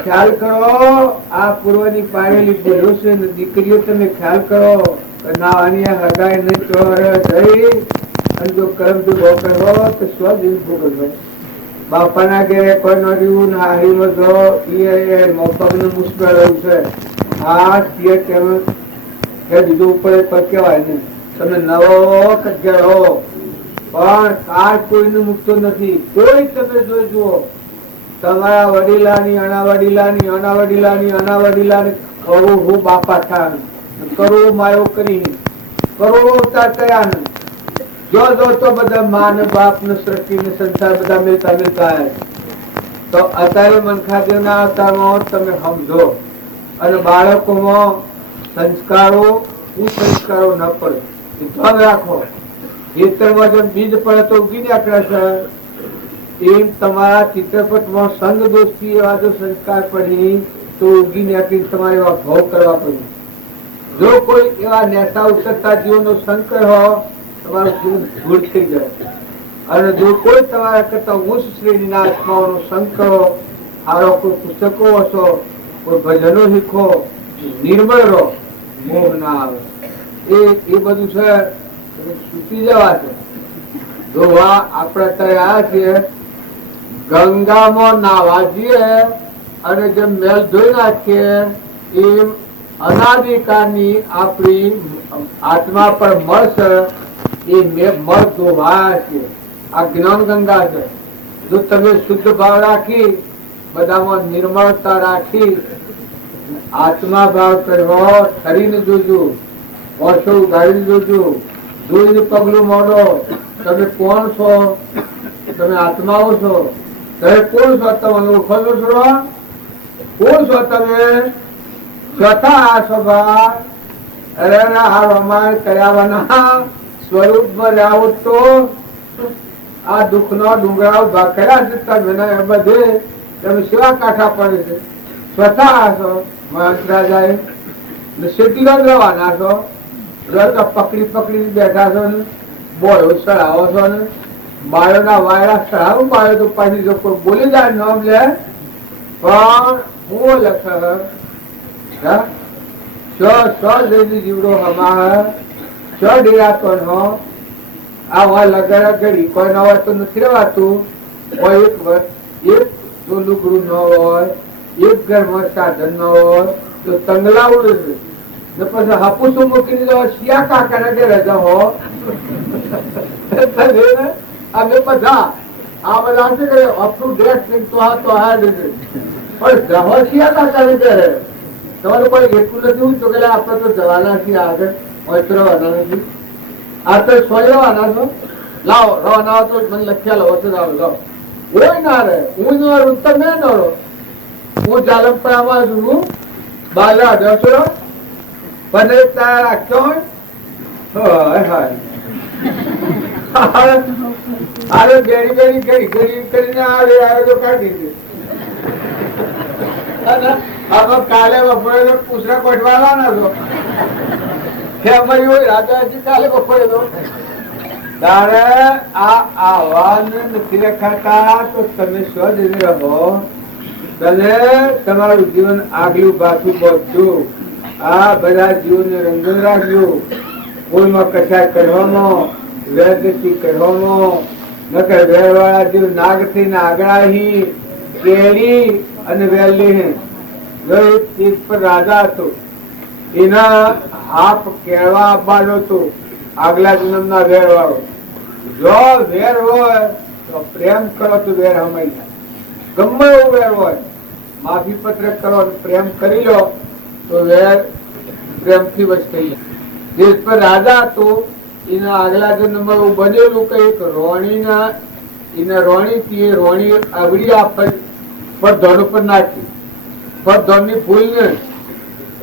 ખ્યાલ કરો, આ પૂર્વની પાડેલી ભૂલો છે ને દીકરીઓ, તમે ખ્યાલ કરો નાવાની હગાઈ ને ચોર જઈ અને જો કર્મ જો બહુ કરો તો સ્વ દિન ભોગવજો. બાપાના ઘેરે કોઈ ન રહ્યું ને હારીમાં જો પગને મુશ્કેલ રહ્યું છે. આ સિયર બીજું ઉપર કેવાય નહીં, તમે નવો કગ્યા હો પણ કાળ કોઈને મૂકતો નથી. કોઈ તમે જોઈ જુઓ, તમારા વડીલાની અનાવડીલાની કરું હું બાપા થયા, કરોડો માયો કરી, કરોડો અવતાર કયા ને જો તો બધા મા ને બાપ ને સૃષ્ટિ ને સંસાર બધા મિલતા તો અત્યારે મનખાદેવ ના અવતારમાં તમે સમજો. અને બાળકોમાં સંસ્કારો કુસંસ્કારો ન પડે ધ્યાન રાખો. ખેતરમાં જેમ બીજ પડે તો ઉગી નીકળે છે, એમ તમારા ચિત્રપટમાં સંગ દોસ્તી એવા જો સંસ્કાર પડી તો ઉગી નીકળી તમારે એવા ભાવ કરવા પડે. જો કોઈ એવા નેતા ઉતરતા જીવોનો સંકર હોય તમારું જીવન ધૂળ થઈ જાય. અને જો કોઈ તમારા કરતા ઉચ્ચ શ્રેણીના આત્માઓનો સંકર સારો કોઈ પુસ્તકો હશો, કોઈ ભજનો શીખો, નિર્મળ રહો, મોહ ના આવે. એ બધું છે છૂટી જવા છે. જો આપણે અત્યારે આ છીએ ગંગામાં નાવા જઈએ અને જેમ મેલ ધોઈ નાખીએ એમ અનાદિકાળની આપણી આત્મા પર મળશે એ મળ ધોવાયા છે. આ જ્ઞાન ગંગા છે. જો તમે શુદ્ધ ભાવ રાખી, બધામાં નિર્મળતા રાખી, આત્મા ભાવ કરવો, શરીરને જોજો, ઓછો ઉગાડીને જોજો, જોઈને પગલું મોડો. તમે કોણ છો? તમે આત્માઓ છો. તમે કોણ છો? તમે ઓળખો છો? કોણ છો તમે? સ્વતઃ સ્વભાવ અરે રમાણ કર્યાવાના સ્વરૂપમાં જાઓ તો આ દુઃખ નો ડુંગરા ઉભા કર્યા છે તમે બધે તમે સેવા કાંઠા પડે છે. સ્વતઃ છો મહંત રાજાએ સિટીનો જ રવાના છો. પકડી બેઠા છો ને બોયો ચડાવો છો ને બાયો ના વાયરા ચડાવું બાયો તો પાછી જો કોઈ બોલી જાય નામ લે પણ હું લખ જીવડો હમા ડેરાતો નો આ લગાડા ઘડી કોઈ ન હોય તો નથી રેવાતું. કોઈ એક લુગડું ન હોય, એક ઘરમાં સાધન ન હોય તો તંગલાવડું છે ને પછી હાપુસું મૂકીને જો શિયા કાકા ના ઘેર હો અમે બધા આ બધા છે કે અપ ટુ ડેટ તો હા દીધું પણ જવા શિયા કાકા ને ઘેર તમારું કોઈ એટલું નથી હું તો કે આપણે તો જવાના છીએ આગળ રવાના નથી. આ તો સોય રવાના છો. લાવો રવાના તો મને લખ્યા લો લાવો ઓય ના રે હું ન રહું તમે ન રહો. હું જાલમપરામાં છું બાલા દસો મને તારા રાખજો. આરે બેરી બેરી ઘડી કરીને આવે તો કાઢી દે. આમાં કાલે બપોરે તો પૂછડા કોઠવાના તો રાજાજી કાલે બપોરે તો તારે આ આહવાન નથી રખાતા તો તમે સ્વજને રહો, તને તમારું જીવન આગલું પાછું બધું આ બધા જીવનને રંગન રાખજો. કોઈમાં કથા કરવામાં વેદથી કરવામાં નકર વેરવાળા જીવ નાગ થઈને આગળ કેળી અને વેલી પર રાજા હતો, એના હાથ કેળવા આપવાનો હતો આગલા જન્મના વેર વાળો. જો વેર હોય તો પ્રેમ કરો તો વેર હમાઈ જાય. ગમે એવું વેર હોય માફી પત્ર કરો, પ્રેમ કરી લો તો વેર પ્રેમથી વચ થઈ જાય. દેશ પર રાજા હતો, એના આગલા જન્મમાં એવું બનેલું કે એક રોણીના એના રોણી રોણી આવડી આપે પર ધન ઉપર નાખી, પર ધનની ભૂલ ને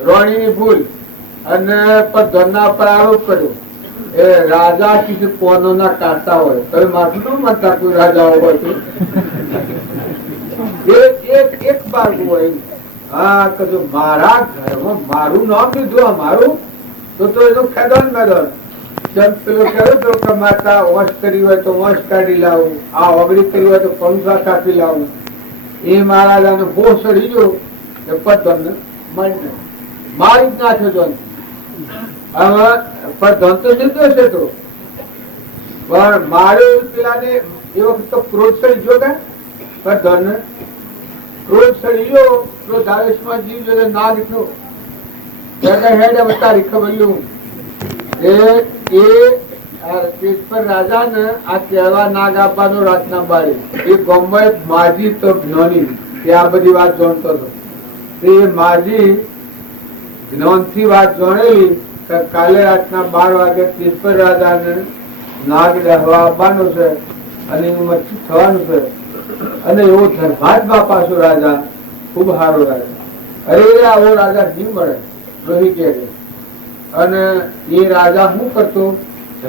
રોણીની ભૂલ અને પર ધનના પર આરોપ કર્યો. એ રાજા કીધું કોનો ના કાંટા હોય તમે માથું ન માનતા કોઈ રાજા હોય તો એક બાજુ હોય. હા કદું મારા ઘરમાં મારું નામ લીધું મારું તો એનું ખેદન મેદન પેલો કર્યો તો માતા વોશ કરી હોય તો વોશ કાઢી લાવું, આ ઓગળી કરી હોય તો પંખા કાપી લાવું. એ મહારાજાને બહુ સડી ગયો પદને મારી જ નાખ્યો જોન. હવે ધન તો લીધો છે તો પણ માર્યો પેલાને એ વખત તો ક્રોધ સડી ગયો કે ધન ક્રોધ સડી ગયો. ધારેશમાં જીવ જોડે ના લીધો હેડે બતારી ખબર રાજા ને આ કહેવા નાગ આપવાનો રાતના બારે એ ગમે માજી તો જ્ઞાની તે આ બધી વાત જાણતો હતો. એ માજી જ્ઞાન થી વાત જાણેલી કાલે રાતના 12 વાગે તેજપર રાજા ને નાગ રહેવા આપવાનું છે અને એનું મૃત્યુ થવાનું છે. અને એવો ધર્માત્મા બાપાસો રાજા ખૂબ સારો રાજા. અરે આવો રાજા નહીં મળે રોહી કે. અને એ રાજા શું કરતો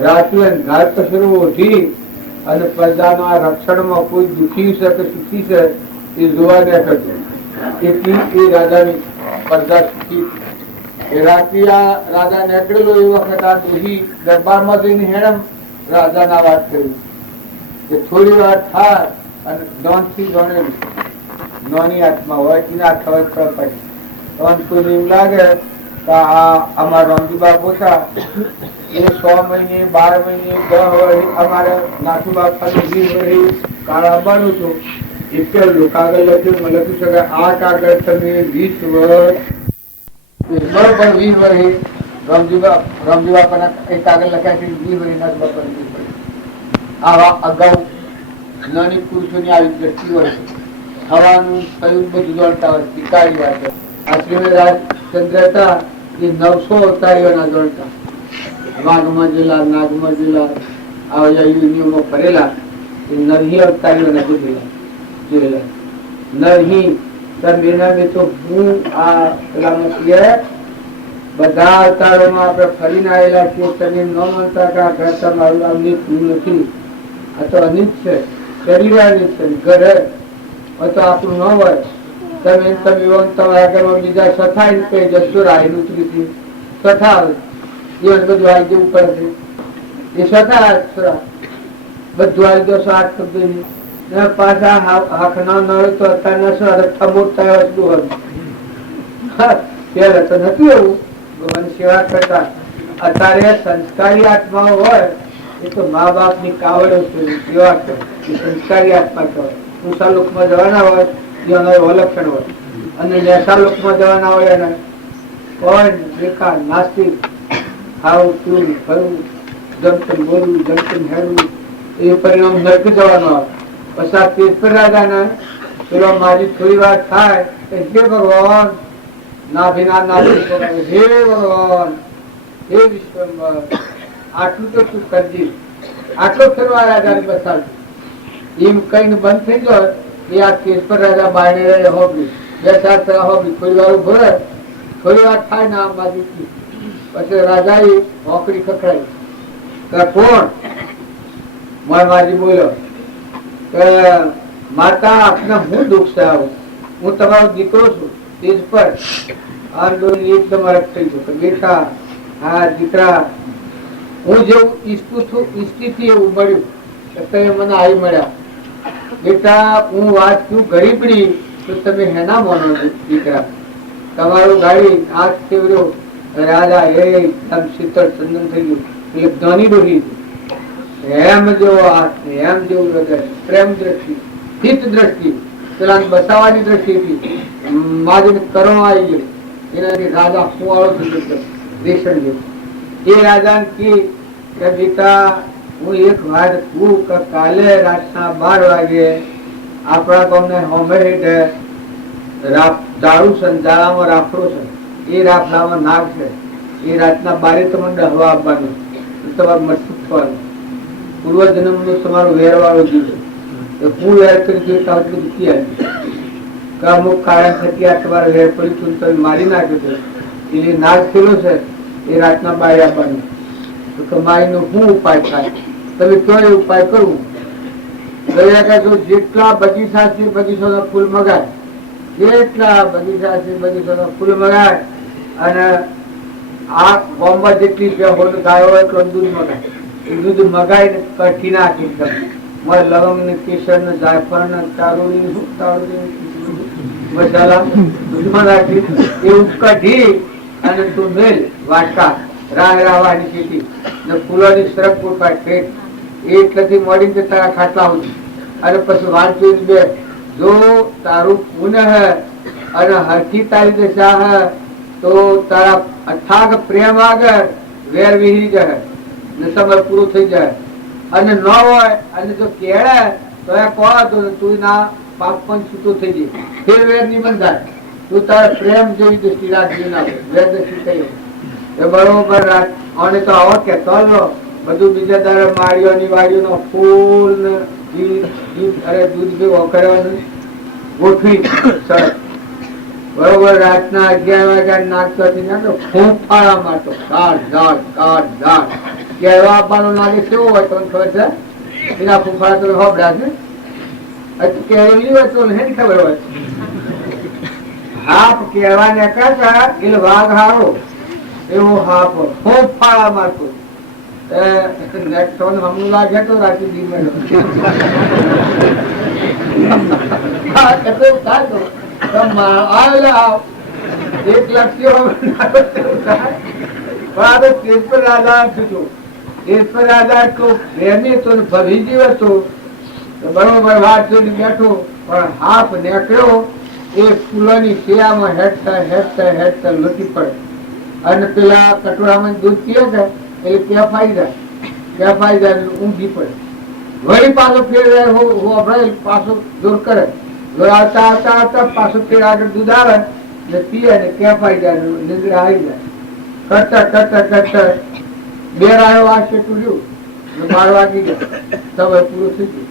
રાત્રે અંધાર કચરો ઓઢી અને પ્રજાના રક્ષણમાં કોઈ દુખી છે કે સુખી છે એ જોવા ન કરતો. એટલી એ રાજાની પ્રજા સુખી. એ રાત્રે આ રાજા નીકળેલો એ વખત આ દોહી દરબારમાં જઈને હેડમ રાજાના વાત કરી કે થોડી વાર થાય અને નોનથી ગણેલી નોની આત્મા હોય એના ખબર પડી. કોઈને એમ લાગે કે આ અમારા રામજીબા પોતા એ 6 મહિને 12 મહિને 10 વર્ષ અમારે નાથુ બાપા 20 વર્ષ કાળા બનું છું. એટલું કાગળ લખ્યું લખી શકે આ કાગળ તમે 20 વર્ષ બરોબર 20 વર્ષ રામજી બાપાના એક કાગળ લખ્યા છે 20 વર્ષ નાથ બાપા આવા અગાઉ નાની પુરુષોની આવી દ્રષ્ટિ હોય હવાનું કયું બધું જોડતા હોય શીખાડી વાત. આશ્રમે રાજચંદ્ર હતા એ 900 અવતારીઓના જોડતા વાઘમાં જિલ્લા નાગમાં જિલ્લા આવા યુનિયમો ફરેલા એ નરહી અવતારીઓના જોયેલા. નરહી તમે તો હું આ પેલા બધા અવતારોમાં આપણે ફરીને આવેલા છીએ. તમે ન માનતા કે આ ઘર તમારું અનિત નથી, આ તો અનિત છે, શરીરની છે. ઘરે તો આપણું ન હોય. તમે તમારા ઘરમાં બીજા સથા કઈ જશો રાહી ઉતરી સથા જીવન બધું આવી જવું પડે એ સથા બધું આવી દો 8 શબ્દ પાછા હાથ ના નળે તો અત્યારના મોટા હતું ત્યારે તો નથી એવું ભગવાન સેવા કરતા. અત્યારે સંસ્કારી આત્માઓ હોય એ તો મા બાપ ની કાવડો સેવા કરે સંસ્કારી આત્મા કહેવાય. ઊંચા લોકમાં જવાના હોય એનો લક્ષણ હોય અને લેસા લોકમાં જવાના હોય એને કોઈ રેખા નાસ્તિક ખાવું પીવું ફરવું જમતમ બોલવું જમતમ હેડવું એ પરિણામ નરક જવાનો હોય. પછી તેજપર રાજાને પેલો મારી થોડી વાર થાય હે ભગવાન ના ભીના ના હે ભગવાન હે વિશ્વંભર આટલું તો તું કરજી. આટલો ફેરવા રાજાને બસાવજો એમ કઈ બંધ થઈ જાય. એ આ તેજપર રાજા બાયણે હોબી 2-4 પેલા હોબી થોડી વાર ઉભો રહે થોડી વાર થાય ને આમ બાજુ પછી રાજા એ હોકડી ખખડાઈ કોણ માજી બોલ્યો કે માતા આપને હું દુઃખ છે આવું, હું તમારો દીકરો છું તેજ પર આંદોલન એકદમ અલગ થઈ ગયું કે બેટા હા દીકરા હું જેવું ઈચ્છતું છું ઈચ્છતી હતી એવું મળ્યું તો મને આવી મળ્યા. બેટા હું વાત છું ગરીબડી તો તમે હેના માનો દીકરા, તમારું ગાડી આંખ ફેરવ્યો રાજા એકદમ શીતળ ચંદન થઈ ગયું એટલે ધની ડોહી એમ જેવો હાથ એમ જેવું હૃદય પ્રેમ દ્રષ્ટિ હિત દ્રષ્ટિ પેલા બસાવાની દ્રષ્ટિ હતી માજીને કરુણ આવી ગયો એનાથી રાજા ફુવાળો થઈ ગયો દેશણ જેવો. એ રાજા કે બેટા હું એક વાત કહું કે કાલે રાતના 12 વાગે આપણા ગામને હોમે હેઠે દારૂ છે દાડામાં રાફડો છે એ રાફડામાં નાગ છે એ રાતના 12 તમને ડહવા આપવાનું તમારે મસ્ત થવાનું પૂર્વ જન્મ નું તમારું વેર વાળો જીવ છે હું વેર કરી દુખી આવી અમુક કારણ થકી આ તમારે વેર પડી તમે મારી નાખ્યો છે એટલે નાગ થયેલો છે એ રાતના 12 આપવાનું તો કમાઈ નો શું ઉપાય થાય તમે કયો એ ઉપાય કરવું. જેટલા બગીચા છે બગીચાના ફૂલ મગાય, જેટલા બગીચા છે બગીચાના ફૂલ મગાય અને આ બોમ્બા જેટલી ગાયો હોય એટલું દૂધ મગાય. દૂધ મગાઈને કઠી નાખી લવંગ ને કેસર ને જાયફળ ને તારુડી મસાલા દૂધમાં નાખી એવું કઢી અને તું મેલ વાટકા રાવાની ચીટી ને ફૂલોની સરક પોતા ઠેઠ એટલેથી મોડી તારા ખાટલા સુધી અને પછી વાંચી બે જો તારું પુનઃ અને હરખી તારી દશા હે તો તારા અથાગ પ્રેમ આગળ વેર વિહરી જાય ને સમય પૂરું થઈ જાય અને ન હોય અને જો કેળે તો એ કહો તો તું ના પાપ પણ છૂટું થઈ જાય ફેર વેર નહીં બંધાય તું તારા પ્રેમ જેવી દૃષ્ટિ રાખી ના વેર દૃષ્ટિ થઈ એ બરોબર રાખ અને તો આવો કે તોલો બધું બીજા તારે માળીઓની વાડીઓનો ફૂલ ને અરે દૂધ ભેગો કરવાનું ગોઠવી સરસ બરોબર રાતના 11 વાગ્યા નાખવાથી નાખો ફૂંફાળા માટો કાઢ કહેવા આપવાનો લાગે કેવો હોય તમને ખબર છે એના ફૂંફાળા તમે હોબડા છે કહેલી હોય તો નહીં ખબર હોય હાફ કહેવા ને કરતા એટલે વાઘ હારો એવો હાફ ફૂંફાળા માટો હમણાં લાગે તો રાતે દી બરોબર વાત જોઈને બેઠો પણ હાફ નીકળ્યો એ ફૂલોની શિયામાં હેઠતા લૂટી પડે અને પેલા કટોરામાં દૂધ પીએ કે એટલે કેફાઈ જાય ઊંઘી પડે વળી પાછો ફેર પાછો જોર કરે આવતા પાછો ફેર આગળ દૂધ આવે ને પીએ ને કેફાઈ જાય નિંદ્રા આવી જાય કરતા બેર આવ્યો વાગશે તૂટ્યું 12 વાગી ગયા સમય પૂરો થઈ ગયો.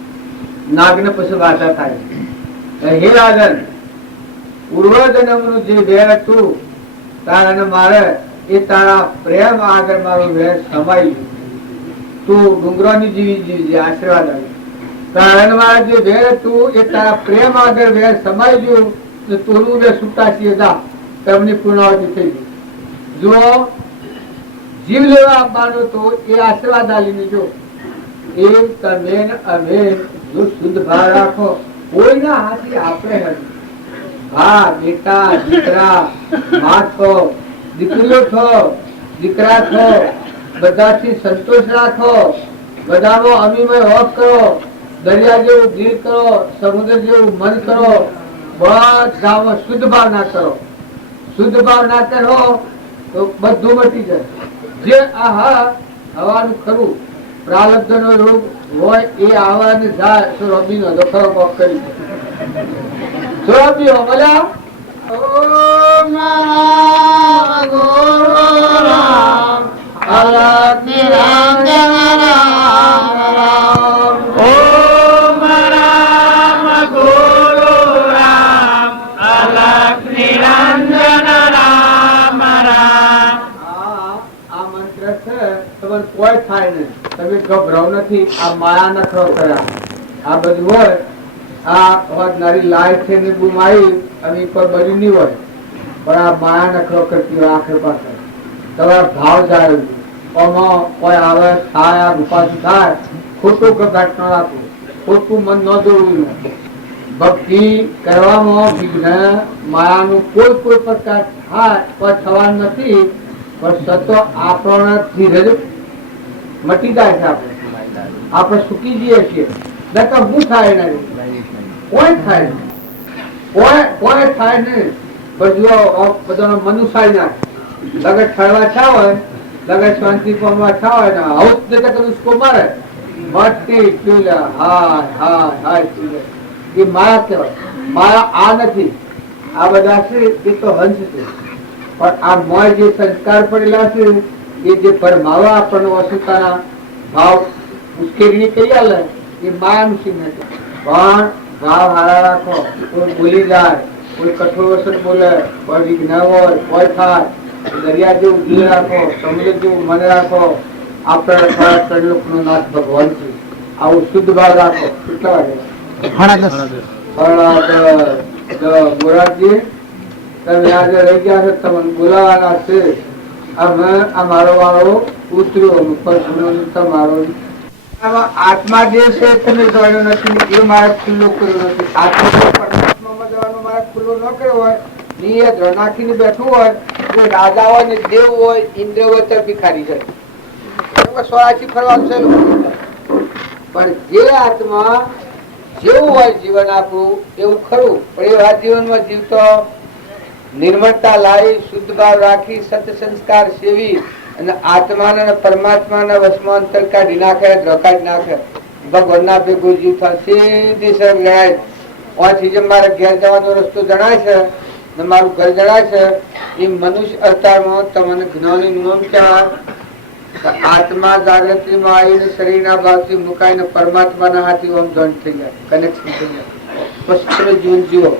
નાગ ને પછી વાતા થાય હે રાજન પૂર્વજન્મ નું જે વેર હતું તારા ને મારે એ તારા પ્રેમ આગળ મારું વેર સમાઈ તું ડુંગરોની જીવી આશીર્વાદ આવે તારા મારા જે વેર હતું એ તારા પ્રેમ આગળ વેર સમાઈ ગયું તું ને છૂટાશી હતા તેમની પૂર્ણાવતી થઈ ગઈ. જો જીવ લેવા આપવાનો તો એ આશીર્વાદ આલીને જો એ તમે અમે જો શુદ્ધ ભાવ રાખો કોઈના હાથી આપણે હા બેટા દીકરા માં છો દીકરીઓ છો દીકરા છો બધાથી સંતોષ રાખો બધાનો અભિમય હોપ કરો દરિયા જેવું દિલ કરો સમુદ્ર જેવું મન કરો બધામાં શુદ્ધ ભાવ ના કરો. શુદ્ધ ભાવ ના કરો તો બધું મટી જાય. જે આ હવાનું ખરું પ્રારબ્ધ નો રોગ હોય એ આવવાની જાય તો રબી નો ખરો કોક કરી રબી હો બોલ્યા ઓમ રામ ગુરુ રામ અલગ નિરંજન રામ રામ ઓમ રામ ગુરુ રામ અલગ નિરંજન રામ રામ. આ મંત્ર છે તમારે કોઈ થાય નહીં. તમે ગભરાવ નથી. આ માયા નખરો કર્યા આ બધું હોય, આ નારી લાઈટ છે ને ગુમાવી અને કોઈ બધું નહીં હોય, પણ આ માયા નખરો કરતી હોય આખરે પાસે તમારા ભાવ જાય. આમાં કોઈ આવે થાય ઉપાધિ થાય, ખોટું ઘટાટ ન રાખવું, ખોટું મન ન દોડવું. ભક્તિ કરવામાં વિઘ્ન માયાનું કોઈ પ્રકાર થાય કોઈ થવાનું નથી, પણ સતો આપણને ધીરજ મટી જાય છે. આપણે સુકી જઈએ છીએ. નકર હું થાય નહીં, કોઈ થાય નહીં, કોઈ થાય નહીં. બધું બધાનો મનુસાઈ નાખે. લગત ઠરવા છા હોય, લગત શાંતિ પામવા છા હોય ને આવું જ નતા કરું ઉસકો મારે મટતી ચૂલે હાય હાય હાય ચૂલે. એ માયા કહેવાય. માયા આ નથી. આ બધા છે એ તો હંસ છે, પણ આ મોય જે સંસ્કાર પડેલા છે એ જે પરમાવા આપણને અસુતાના ભાવ ઉશ્કેરણી કરી આલે એ માયાનું સિંહ નથી. પણ ભાવ હારા રાખો. કોઈ બોલી જાય, કોઈ કઠોર વસન બોલે, કોઈ વિઘ્ન હોય, કોઈ થાય, દરિયા જેવું દિલ રાખો, સમુદ્ર જેવું મન રાખો. આપણે લોકનો નાથ ભગવાન છે. આવું શુદ્ધ ભાવ રાખો. કેટલા વાગે? મોરારજી તમે આજે રહી ગયા છે, તમને બોલાવાના છે. આ મારો વાળો ઉતર્યો તમારો આત્મા જે છે તમે જોયો નથી, એ મારે ખુલ્લો કર્યો નથી. આત્મા પરમાત્મામાં જવાનો મારે ખુલ્લો ન કર્યો હોય, નિયત નાખીને બેઠું હોય, તો રાજા હોય ને દેવ હોય, ઇન્દ્ર હોય તો ભિખારી છે. સ્વરાશી ફરવાનું છે. પણ જે આત્મા જેવું હોય જીવન આપણું એવું ખરું, પણ એવા જીવનમાં જીવતો નિર્મળતા લાવી, શુદ્ધ ભાવ રાખી, સત સંસ્કાર સેવી અને આત્માના અને પરમાત્માના વશમાં અંતર કાઢી નાખે, ધોકાઢી નાખે. ભગવાનના ભેગું જીવતા સીધી સર ગણાય. ઓથી જેમ મારે ઘેર જવાનો રસ્તો જણાય છે ને મારું ઘર જણાય છે, એ મનુષ્ય અવતારમાં તમને જ્ઞાની નોમ કહેવાય. આત્મા જાગૃતિમાં આવીને શરીરના ભાવથી મુકાઈને પરમાત્માના હાથી ઓમ જોઈન્ટ થઈ જાય, કનેક્શન થઈ જાય. પછી તમે જીવન જીવો,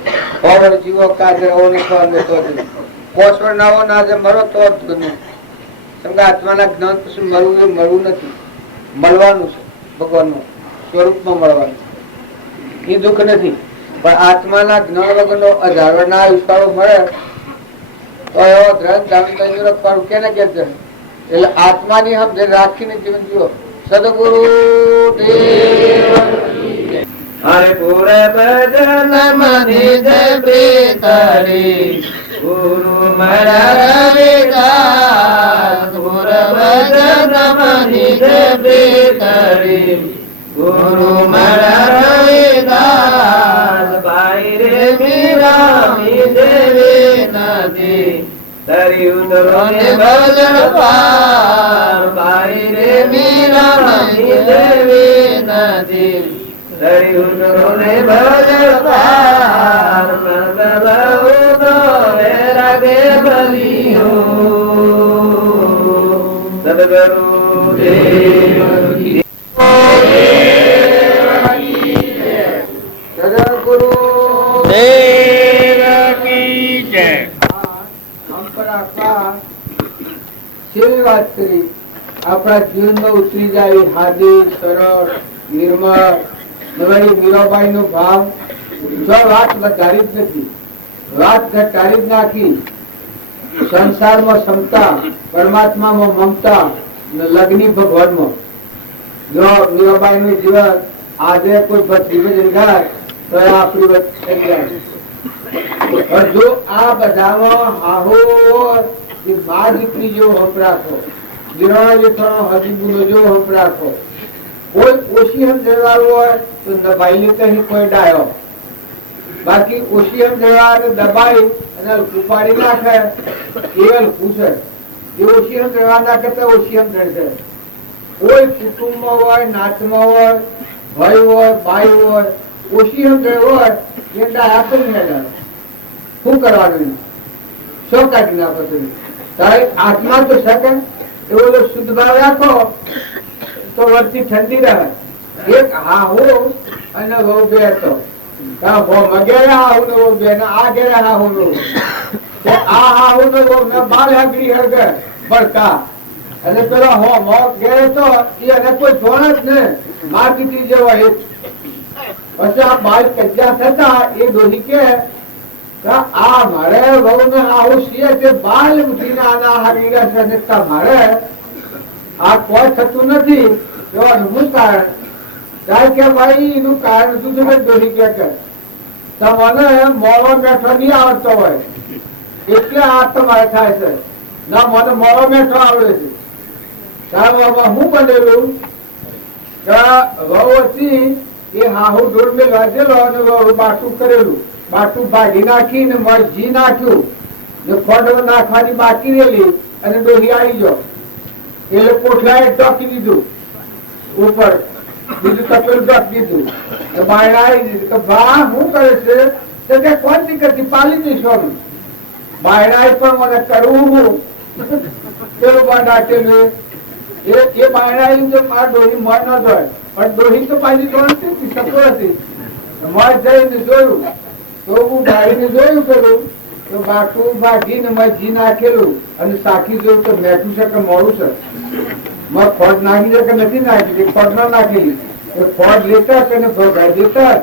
ઓવર જીવો કાજે ઓને ખવાનો તો જ કોસર નાવો ના જે મરો તો જ ગમે. સમજા આત્માના જ્ઞાન પછી મળવું એ મળવું નથી, મળવાનું છે. ભગવાનનું સ્વરૂપમાં મળવાનું એ દુઃખ નથી. પણ આત્માના જ્ઞાન વગરનો હજારોના વિસ્તારો મળે તો એવો ગ્રંથ જામી રખવાનું કેને કે છે. એટલે આત્માની હમ રાખીને જીવન જીવો. સદગુરુ હરે પુર ભજન મનિ દેવી ગુરુ મરા રવિદાસ. પુર ભજન મનિ દેવી ગુરુ મરા રવિદાસ. ભાઈ રે મીરામી દેવી નદી તરી ઉતરો ને ભજન પાર. ભાઈ રે મીરામી દેવી નદી તરી ઉતરો ને ભજન પાર. રાગે બલિયો સદગુરુ દેવ સદગુરુ વાત કરી. આપણા જીવનમાં ઉતરી જાય હાદી સરળ નિર્મળ. મીરાબાઈ નો ભાવ જો વાત વધારી જ નથી, વાત ઘટાડી જ નાખી. સંસારમાં ક્ષમતા, પરમાત્મામાં મમતા, લગ્ની ભગવાનમાં. જો મીરાબાઈ નું જીવન આજે કોઈ ભક્તિ ગાય તો આપણી વચ્ચે જો આ બધામાં હાહો મા દીકરી જેવો હંપરાશો, દિરાણા જેઠાણો હજીબુનો જેવો હંપરાશો. કોઈ ઓછી સમજણવાળું હોય તો દબાઈ લેતા કોઈ ડાયો, બાકી ઓછી સમજણવાળા દબાઈ અને ઉપાડી નાખે એ હલકું છે. એ ઓછી સમજણવા ના કરતા ઓછી સમજણ છે. કોઈ કુટુંબમાં હોય, નાચમાં હોય, ભાઈ હોય, બાઈ હોય, ઓછી સમજણ હોય એ ડાયા તો નહીં. શું કરવાનું? શું કાઢી નાખો તમે? તારે આત્મા તો શકે એવો શુદ્ધ ભાવ રાખો તો વરતી ઠંડી રહે. એક હાહુ અને વહુ બે હતો. મગેરે હાહુ ને વહુ બે ને આ ઘેરે હાહુ નું આ હાહુ ને વહુ ને બાર હગડી હગે બળકા અને પેલા ઘેરે તો એને કોઈ જોણ જ ને માર્કેટી જેવા એ પછી આ બાળ કજ્જા થતા એ ડોહી કે આ મારે બહુ ને આવું છીએ તે બાલ ઉઠીને આના હારી રહેશે ને તમારે આ કોઈ થતું નથી એવાનું શું કારણ કારણ કે ભાઈ એનું કારણ શું છે ડોહી કે તમને મોડો બેઠો નહીં આવડતો હોય એટલે આ તમારે થાય છે ના મને મોડો બેઠો આવડે છે શાળામાં હું બનેલું વહુ હતી એ હાહુ ઢોર મેં વાજેલો અને વહુ બાટું કરેલું બાટું ભાગી નાખીને ઘી નાખ્યું ને ખોટ નાખવાની બાકી રહેલી અને ડોહી આવી ગયો એટલે કોઠલાએ ટોકી દીધું ઉપર બીજું તપેલું ટોકી દીધું બાયણ આવી દીધું કે બા શું કરે છે તો કે કોણ દીકરી પાલી દઈશું બાયણ પણ મને કરવું પેલું બા નાખેલું એ બાયણ જો મારા ડોહી મર ન જોય પણ ડોહી તો પાછી જોડતી શકતો હતી મર જઈને જોયું તો હું ગાડીને જોયું કરું તો બાટું ભાગીને ઘી નાખેલું અને સાખી જોયું તો મેઠું છે કે મોડું છે ખોટ નાખી છે કે નથી નાખી ખોટ ના નાખેલી ખોટ લેતા કે ભગાઈ દેતા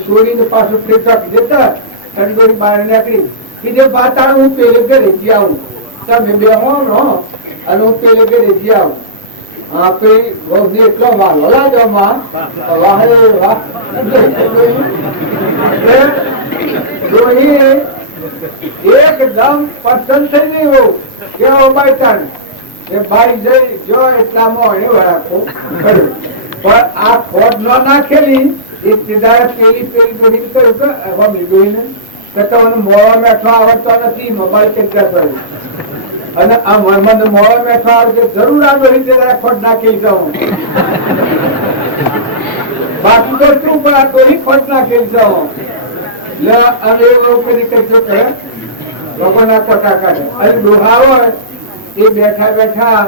છોડીને પાછું ફેંક દેતા ઠંડી બહાર નીકળી કે જે બાતાણ હું પેલે ઘરે જી આવું તમે બે હો અને હું પેલે ઘરે જી આવું એટલો વાલો લાગ્યો એકદમ પસંદ થઈ ગયું કેવો બાઈટાણ એ બાઈ જઈ જો એટલામાં પણ આ ખોટ ન નાખેલી એ સીધા પેલી ડોહી કહ્યું કે તમને મોડો મેઠો આવડતો નથી મોબાઈલ કેટલા અને આ મને મોડો મેઠો આવડે જરૂર આ ડોહી જરા ખોટ નાખી જાઉં બાકી તો શું પણ આ ડોહી ખોટ નાખી જાઉં અને એવું કરી કઈ કરે લોકોના કોટા કાઢે અને ડોહા હોય એ બેઠા બેઠા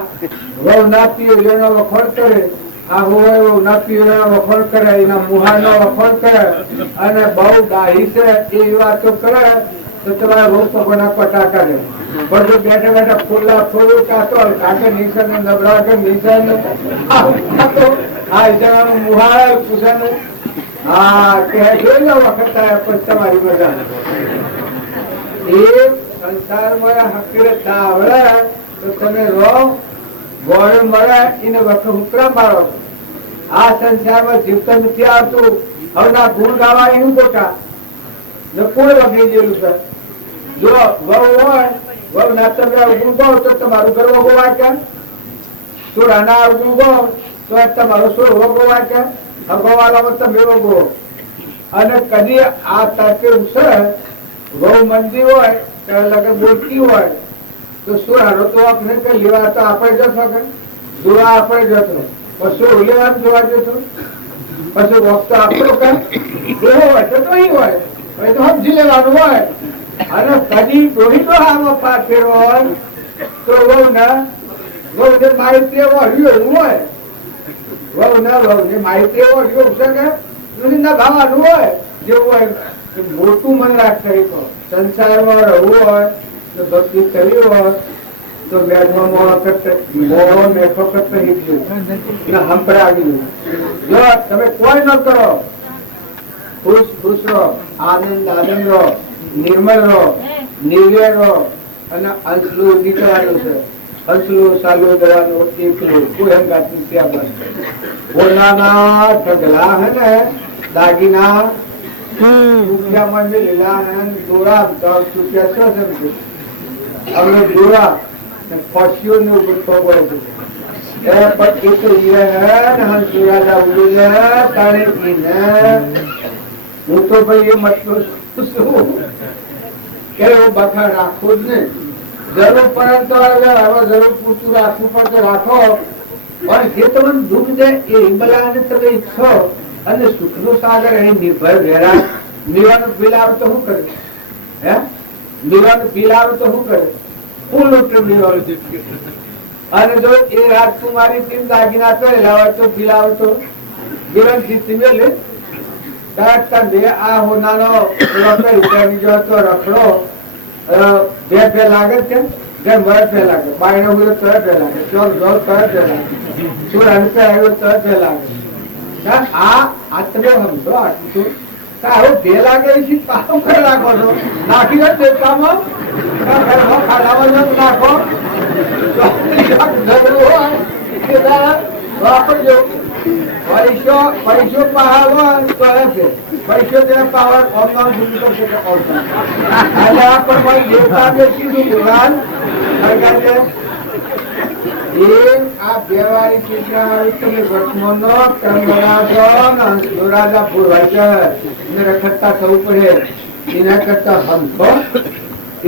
વહુ નાતી એનો વખોડ કરે આ હોય વહુ નાતી એનો વખોડ કરે એના મુહાનો વખોડ કરે અને બહુ દાહી છે એ વાતો કરે તો તમારા બહુ લોકોના કોટા કાઢે પણ જો બેઠા બેઠા ફૂલા ફૂલું કાતો કાકે નિશાન નબળા કે નિશાન હા જવાનું મુહાર પૂછાનું હા કે જોઈ લો વખત પછી તમારી મજા એ સંસારમાં હકીકત આવડે તો તમે રહો ગોળ મળે એને વખત ઉતરા મારો આ સંસારમાં જીવતા નથી આવતું હવે ના ગુણ ગાવા એનું ખોટા ને કોઈ વગડી ગયેલું છે જો વહુ હોય વહુ ના તમે અવગુણ ગો તો તમારું ઘર વગોવા ક્યાં સોડા ના અવગુણ ગો તો તમારો સોળ વગોવા ક્યાં અગોવાલામાં તમે વગો અને કદી આ તરકે છે વહુ મંદી હોય લગે બોલતી હોય તો શું હારો તો આપણે કઈ લેવા તો આપણે જતો જોવા આપણે જતો પછી લેવાનું જોવા જતો પછી વખત આપણો કઈ એવો હોય તો નહીં હોય તો સમજી લેવાનું હોય અને કદી ડોહી તો આમાં ફેરવો હોય તો વહુ ને માહિતી એવો હર્યું હોય વહુ ને માહિતી એવો હર્યો છે કે ના ભાવવાનું હોય જેવું હોય મોટું મન રાખતા સંસારમાં રહેવું હોય તો ભક્તિ કરવી હોય તો મેઘમાં મોડો મેઠો કરતા સંભળાવ્યું જો તમે કોઈ ન કરો ખુશ ખુશ રહો આનંદ રહો નિર્મળ રહો નિર્વ્ય રહો અને અંશલું નીકળવાનું છે અંશલું સાલું કરવાનું એકલું કોઈ હંગાતું ત્યાં બસ બોલવાના ઢગલા હે ને દાગીના રૂપિયામાં જે લીલા દોરા રૂપિયા છે અમે દોરા પક્ષીઓ ને ઉગતો પડે છે એ પછી તો હું તો ભાઈ એ મતલબ શું કે હું બખા રાખું જ ને જરૂર પડે તો હવે જરૂર પૂરતું રાખવું પડે રાખો પણ જે તમને દુઃખ છે એ હિમલાને તમે ઈચ્છો અને સુખ નું સાગર અહીં નિર્ભર રહેલા નીવાનું બિલ આવે તો શું કરે હે નીવાનું બિલ આવે તો શું કરે ફૂલ અને જો એ રાજકુમારી ટીમ દાગીના કરેલા હોય તો બિલ આવે તો બિલન જીતી મેલે બે આ હોનાનો રખડો બે લાગે છે ઘર બરફ લાગે, બાયણે ઉભો તરત લાગે, ચોક જોર તરત લાગે, શું અંતર આવ્યો તરત લાગે. આ તમે સમજો આટલું આવું બે લાગે છે પાછું ઘર નાખો છો, નાખી દો ટેકામાં ઘરમાં ખાડામાં નાખો વાપરજો. પૈસો પહાડ કરે છે, પૈસો તેના પહાડ ઓનલાઈન ભૂલી કરશે કે દેવતા કીધું ભગવાન એ આ બેવારી ચીજના તમે વર્તમાનનો કર્મ બનાવશો ને સુરાજા પૂરવાય છે એને રખડતા થવું પડે. એના કરતા હમકો,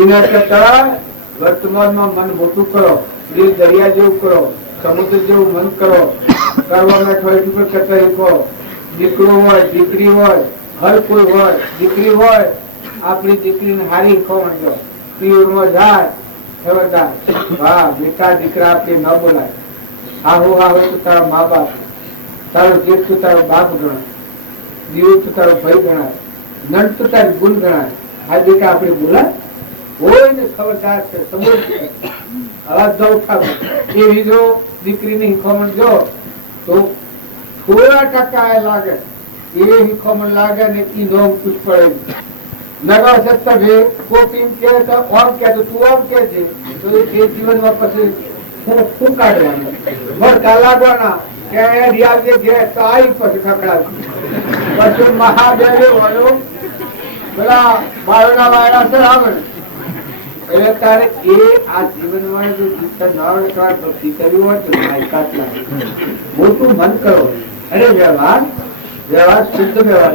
એના કરતા વર્તમાનમાં મન મોટું કરો, દિલ દરિયા જેવું કરો, સમુદ્ર જેવું મન કરો. કરવામાં થોડી કરતા શીખો. દીકરો હોય, દીકરી હોય, હર કોઈ હોય, દીકરી હોય, આપણી દીકરીને હારી ખોણ જો પિયુરમાં જાય ખબરદાર. વાહ બેટા દીકરા આપણે ન બોલાય. આહો આહો તો તારા મા બાપ, તારો જેઠ તો તારો બાપ ગણાય, દીવ તો તારો ભાઈ ગણાય, નંદ તો તારી ગુણ ગણાય. આ દીકરા આપણે બોલાય હોય ને ખબરદાર છે. સમજ અવાજ ન ઉઠાવો. એ વિધો દીકરીની હિખોમણ જો તો થોડા ટકા એ લાગે, એ હિખોમણ લાગે ને એ નોમ પૂછ પડે. નગર સત્તા ભે કોપીમ કે તો ઓમ કે તો તું ઓમ કે છે તો એ જીવનમાં પછી શું કાઢવાનું વળકા લાગવાના કે રિયાજ જે તો આવી પછી ખકડા પછી મહાદેવ વાળો પેલા બાળોના વાયરા છે આવે એટલે તારે એ આ જીવનમાં જો ભક્તિ કરવી હોય તો લાયકાત લાગે. મોટું મન કરો. અરે વ્યવહાર શુદ્ધ વ્યવહાર,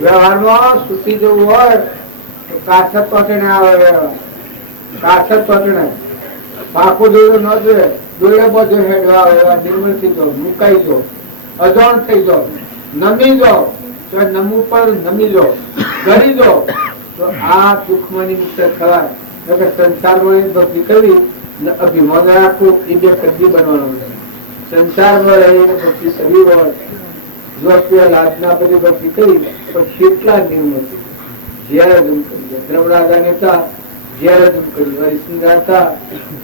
વ્યવહારમાં સુખી જવું હોય તો કાસત પટણે આવે. વ્યવહાર કાસત પટણે પાકું જોયું ન જોઈએ, દોડે બધું હેડવા આવે. નિર્મળ થઈ જાઓ, મુકાઈ જાઓ, અજાણ થઈ જાઓ, નમી જાઓ તો નમવું પર નમી જાઓ, કરી જાઓ તો આ દુઃખમાંની મુક્ત થવાય. સંસારમાં ભક્તિ કરવી અભિમાન રાખવું એ બે કદી બનવાનું છે. સંસારમાં રહીને ભક્તિ કરવી હોય જો લાજના બધી ભક્તિ કરી તો કેટલા નિર્મળ છે. જયારે ધૂમ કરી દ્રવરાજા નેતા જયારે ધૂમ કરી હરિશ્ચંદ્ર હતા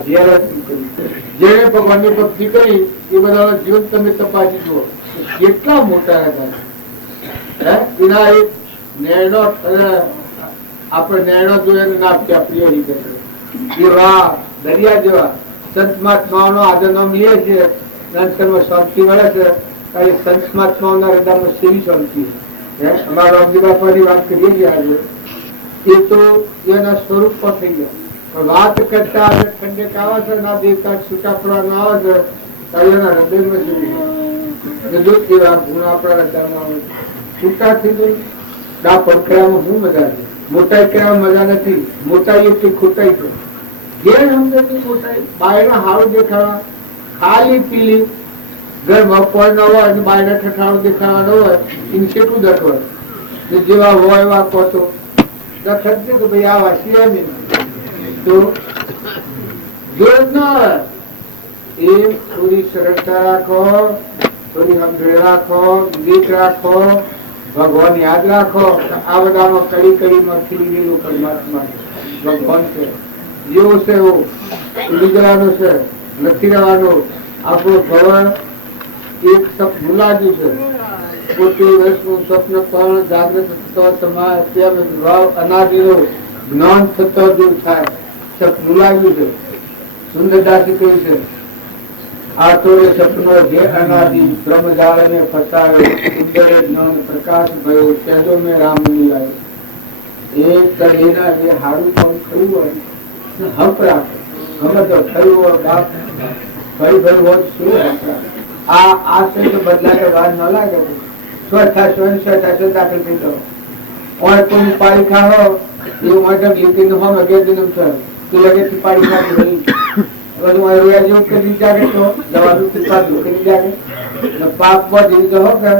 જયારે ધૂમ કરી. જેને ભગવાનની ભક્તિ કરી એ બધા જીવન તમે તપાસી જુઓ કેટલા મોટા હતા. એના એક નિર્ણય આપણે નિર્ણય જોઈએ ના પ્રિય એવા દરિયા જેવા સંત મહાત્માઓનો આદર નામ લે છે. શાંતિ મળે છે. સંત મહાત્માઓના હૃદયમાં સેવી શાંતિ. અમારા રામજી બાપાની વાત કરીએ છીએ આજે એ તો એના સ્વરૂપ પર થઈ ગયા. પણ વાત કરતા ઠંડક આવે છે ના દેવતા છૂટા પડવા આવે છે ત્યારે એના હૃદયમાં સેવી એવા ગુણ આપણા હૃદયમાં આવે છૂટા થઈ ગયું. ના પડકરામાં શું મજા છે? મોટાઈ કરવામાં મજા નથી. મોટાઈ એટલી ખોટાઈ છે. ઘેર સમજતી મોટાઈ બાયના હારું દેખાવા ખાલી પીલી ઘરમાં કોઈ ન હોય અને બાયના ઠઠાણું દેખાવા ન હોય એને કેટલું દખવા જેવા હોય એવા કહો તો દખત છે કે ભાઈ આવા સિયાની તો જોર ન હોય. એ થોડી સરળતા રાખો, થોડી સમજણ રાખો, વિવેક રાખો, ભગવાન યાદ રાખો. આ બધામાં કડી કડીમાં ખીલી ગયેલું પરમાત્મા ભગવાન છે. જેવો છે એવો ઉડી છે, નથી રહેવાનો. આપણું ભવન એક સપનું લાગ્યું છે. પોતે વર્ષનું સ્વપ્ન પણ જાગૃત થતો ભાવ અનાદિનો જ્ઞાન થતો દૂર થાય. સપનું લાગ્યું છે. સુંદરદાસી કહ્યું છે આ તો સપનો જે અનાદિ બ્રહ્મજાળને ફસાયો ઉદરે જ્ઞાન પ્રકાશ ભયો તેજો મેં રામ મિલાયો. એક કડીના જે હારું કામ થયું હોય હપ રાખો. ગમે તો થયું હોય બાપ ભાઈ ભાઈ હોય શું આ શબ્દ બદલાય વાર ન લાગે. સ્વચ્છ દાખલ થઈ જાઓ. કોઈ પાડી ખાઓ એવું માટે લીધી હોય વગેરે દિન છે તું લગેથી પાડી ખાધી રોયા જેવું કરી જાગે તો દવાનું કરી જાગે પાપ પર જેવી તો હો કે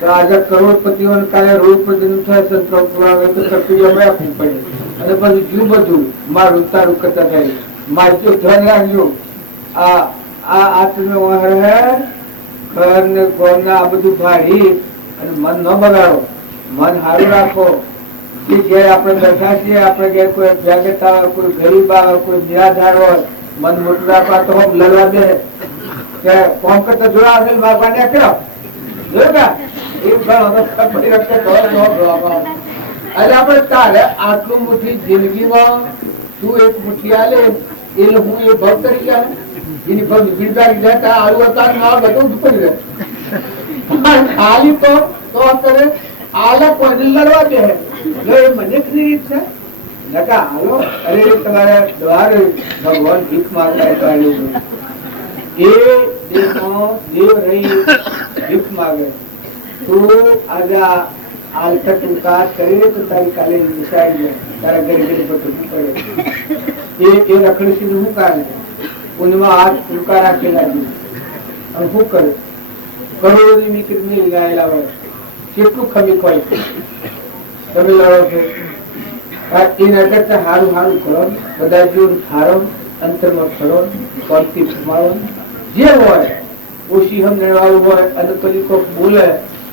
તો આજે કરોડપતિઓ કાલે રોડપતિ નું થાય સંતો તો પ્રક્રિયા આપવું પડે. અને પછી જુ બધું મારું તારું કરતા થાય. મારી તો ધ્યાન રાખજો. આ તમે ઘર ને ગોળ આ બધું ભાડી અને મન ન બગાડો. મન સારું રાખો. કે જે આપણે બેઠા છીએ, આપણે ઘેર કોઈ જાગતા હોય, કોઈ ગરીબ આવે, કોઈ નિરાધાર હોય, મન મોટું રાખવા તો હમ લડવા દે કે કોમ કરતા જોડા આવે બાપા ને કર્યો જોયું કે એક ભાવ પડી રખે તો આપણે તારે આટલું મોટી જિંદગીમાં તું એક મુઠ્ઠી આલે એટલે હું એ ભવ કરી ગયા એની ભવ ગીરદારી જતા આલુ હતા ના બધું પડી રહે ખાલી તો કરે આલે કોઈને લડવા દે એ મને રીત છે નકા હાલો અરે તમારે દ્વાર ભગવાન ભીખ માંગતા એ દેશનો દેવ રહી ભીખ માંગે તું આજે આલકટ વિકાસ કરી તો તારી કાલે નિશાળી જાય તારા ઘરે ઘરે બધું પડે એ રખડશી નું શું કારણ ઊનમાં હાથ ફૂલકા રાખેલા અને શું કરે કરોડોની નીકળી ગાયેલા હોય કેટલું ખમી હોય તમે લડો છો એના કરતા સારું સારું કરો બધા જીવન થારો અંતરમાં ખરો કોલથી ફમાવો જે હોય ઓછી સમજણવાળું હોય અને કદી કોઈક બોલે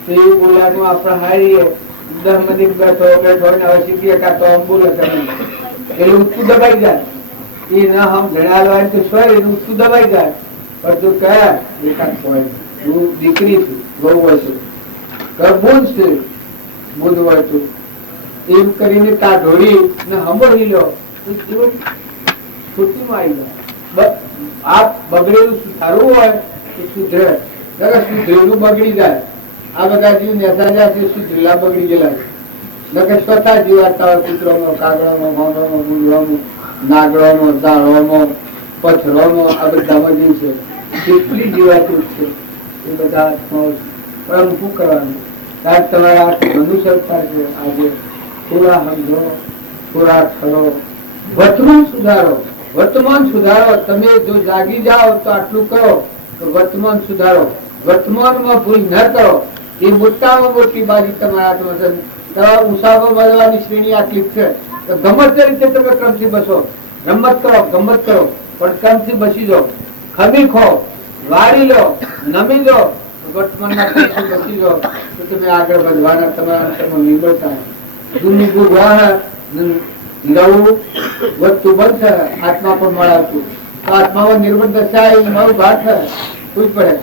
તો એ બોલાનું આપણે હારીએ 10 મિનિટ બેઠો હવે શીખીએ કાં તો બોલે તમે એટલે ઉઠું દબાઈ જાય એ ના હમ જણાવવા તો સ્વર એનું ઉઠું દબાઈ જાય પણ તું કયા એકાદ હોય તું દીકરી છું બહુ હોય છું બોન છે બોધ હોય તું એમ કરીને તા ઢોળી ને સાંભળી લો ખોટીમાં આવી જાય આ બગડેલું સુધારવું હોય તો સુધરે સુધરેલું બગડી જાય આ બધા જીવ નેતા છે સુધરેલા બગડી ગયેલા છે સ્વતઃ જીવાતા હોય કૂતરોમાં કાગળોમાં ભાવનોમાં ગુંડળોમાં નાગળોમાં દાળોમાં પથ્થરોમાં આ બધામાં જીવ છે કેટલી જીવાતું છે એ બધા પણ શું કરવાનું તમારા મનુષ્ય છે આજે થોડા સમજો થોડા ખરો વર્તમાન સુધારો તમે જો જાગી જાઓ તો આટલું કરો તો વર્તમાન સુધારો વર્તમાનમાં ભૂલ ન કરો એ મોટામાં મોટી બાજી તમારા હાથમાં છે તમારા ઉષામાં મળવાની શ્રેણી આટલી છે તો ગમત રીતે તમે ક્રમથી બસો રમત કરો ગમત કરો પણ ક્રમથી બસી જાઓ ખમી ખો વાળી લો નમી લો વર્તમાનના બસી જાઓ તો તમે આગળ વધવાના તમારા અંતરમાં નિર્બળતા જૂની ગુવાહ નવું વધતું બંધ છે આત્મા પણ મળાતું તો આત્મામાં નિર્બળ દશા એ મારું ભાત છે પૂછ પડે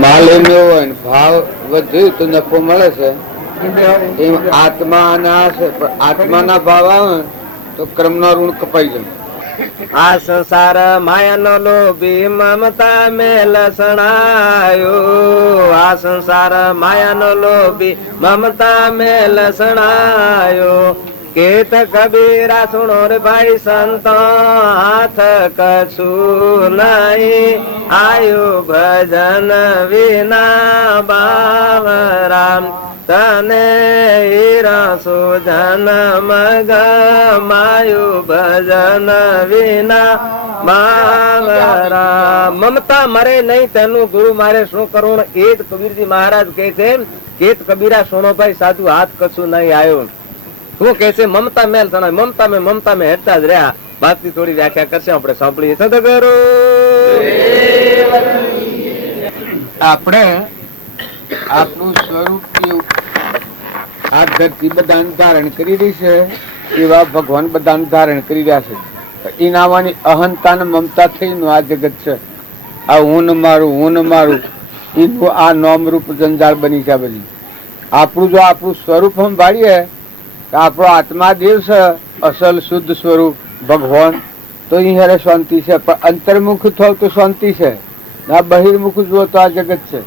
માલ એમ એવો હોય ને ભાવ વધુ તો નફો મળે છે એમ આત્મા ના છે પણ આત્માના ભાવ આવે તો ક્રમના ઋણ કપાઈ જાય આ સંસાર માયાનો લોભી મમતા મેલ સણાયો આ સંસાર માયાનો લોભી મમતા મેલ સણાયો કેત કબીરા સુણો રે ભાઈ સંતો હાથ કશું નહીં આયુ ભજન વિના બાવરામ તને હીરા સુજન મગ માયુ ભજન વિના બાવરામ મમતા મરે નહીં તેનું ગુરુ મારે શું કરવું એ જ કબીરજી મહારાજ કહે છે કેત કબીરા સુણો ભાઈ સાધુ હાથ કશું નહીં આવ્યો શું કે છે મમતા મેલ સણાય મમતા મેં હેઠતા જ રહ્યા બાકી થોડી વ્યાખ્યા કરશે આપણે સાંભળીએ સદગુરુ આપણે આપણું સ્વરૂપ એવું આ ધરતી બધાનું ધારણ કરી રહી છે, એવા ભગવાન બધાનું ધારણ કરી રહ્યા છે. એ નાવાની અહંતા ને મમતા થઈને આ જગત છે. આ હું ને મારું એનું આ નામરૂપ જંજાળ બની છે. બધી આપણું જો આપણું સ્વરૂપ સંભાળીએ, આપણો આત્મા દેવ છે, અસલ શુદ્ધ સ્વરૂપ ભગવાન, તો અહીંયા શાંતિ છે. પણ અંતર્મુખ થાવ તો શાંતિ છે. આ બહિર્મુખ જુઓ તો આ જગત છે.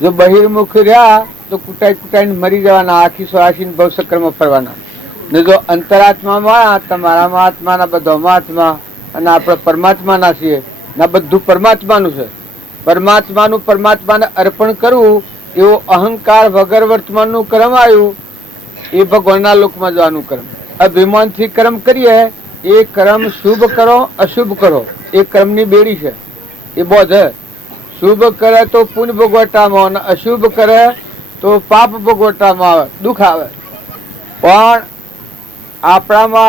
જો બહિર્મુખ રહ્યા તો કુટાઈને મરી જવાના, આખી 84 ભવસક્રમાં ફરવાના. ને જો અંતરાત્મામાં તમારામાં આત્માના બધામાં આત્મા અને આપણે પરમાત્માના છીએ, ના બધું પરમાત્માનું છે. પરમાત્માનું પરમાત્માને અર્પણ કરવું એવો અહંકાર વગર વર્તમાનનું કર્મ આવ્યું, એ ભગવાનના લોકમાં જવાનું કર્મ. અભિમાનથી કર્મ કરીએ, એ કર્મ શુભ કરો અશુભ કરો, એ કર્મની બેડી છે. એ બોધ શુભ કરે તો પુણ્ય ભોગવટામાં, અને અશુભ કરે તો પાપ ભોગવટામાં આવે, દુઃખ આવે. પણ આપણામાં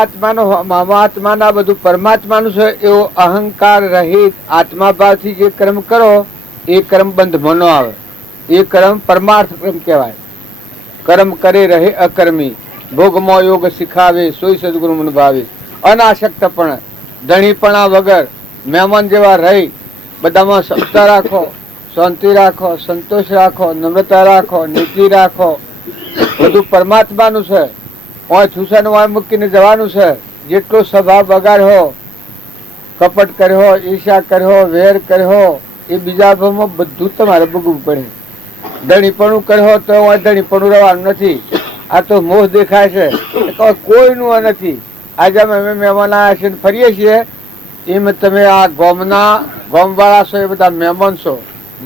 આત્માના બધું પરમાત્માનું છે એવો અહંકાર રહિત આત્મા ભાવથી જે કર્મ કરો, એ કર્મ બંધમાં ન આવે. એ કર્મ પરમાર્થ કર્મ કહેવાય. કર્મ કરે રહે અકર્મી, ભોગમાં યોગ શીખાવે, સોય સદગુરુ મન ભાવે. અનાસક્તપણ, ધણીપણા વગર મહેમાન જેવા રહી, બધામાં ક્ષમતા રાખો, શાંતિ રાખો, સંતોષ રાખો, નમ્રતા રાખો, નીતિ રાખો. બધું પરમાત્માનું છે. ઓય છુસન ઓય મૂકીને જવાનું છે. જેટલો સ્વભાવ બગાડ્યો, કપટ કર્યો, ઈર્ષા કર્યો, વેર કર્યો, એ બીજા ભાવમાં બધું તમારે ભોગવવું પડે. ધણીપણું કર્યો તો ધણીપણું રહેવાનું નથી. આ તો મોહ દેખાય છે, કોઈનું નથી. આજે અમે મહેમાન આવ્યા છે, ફરીએ છીએ. એમ તમે આ ગામવાળા છો, એ બધા મહેમાન છો,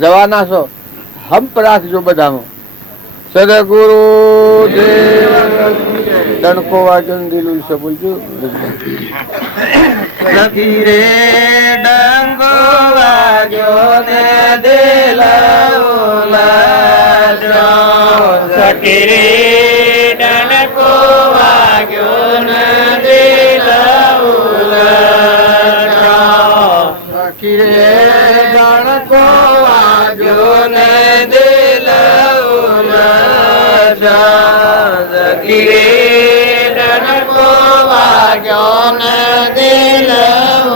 જવાના છો. હંપ રાખજો બધામાં. સદગુરુ દેવ તણકો વાગ્યો દિલુલ છે. બોલજો સખી રે ડંગો વાગ્યો ને દિલ ઉલાજો, સખી રે ડંકો વાગ્યો ને દિલ ઉલાજો, સખી રે ડંકો વાગ્યો ને દિલ ઉલાજો, સખી રે ડંકો વાગ્યો ને દિલ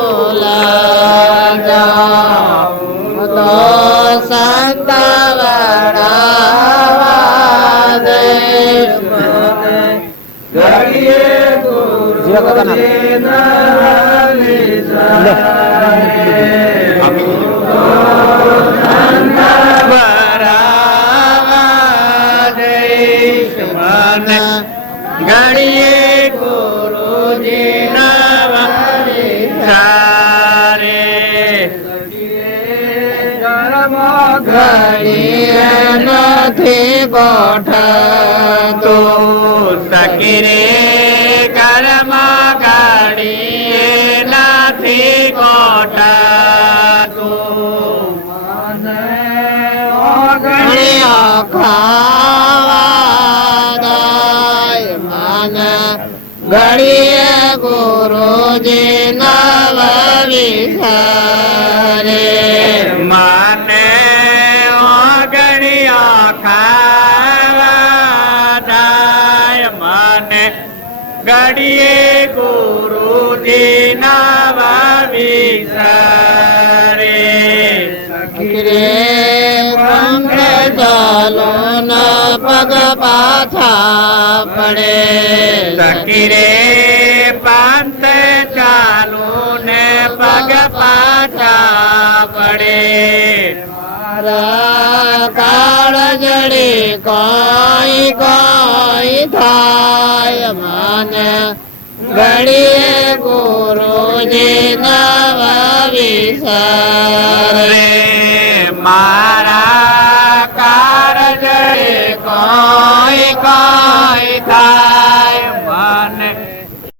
ઉલાજો. તો સંતાવડા દેશ મને ઘડીએ ગુરુજી ના લીધા, ઘડીએ ગુરુજી ના રે, ઘડીએ નથી ગોઠતું, સખી રે કર્મમાં ઘડીએ નથી ગોઠતું. મને ઘડીએ ગુરુજી નવ વિસરે, મને ઘડીઓ ખાવા જાય, મને ઘડીએ ગુરુજી નવ વિસરે. સખી રે ચાલો ન પગ પાછા પડે, સખી રે પાંત ચાલુ ને પગ પાછા પડે. મારા કાળ જડી કોઈ થાય, મને ઘડીએ ગુરુજી નવ વિસરે. મારા કાળ જડી કોઈ થાય,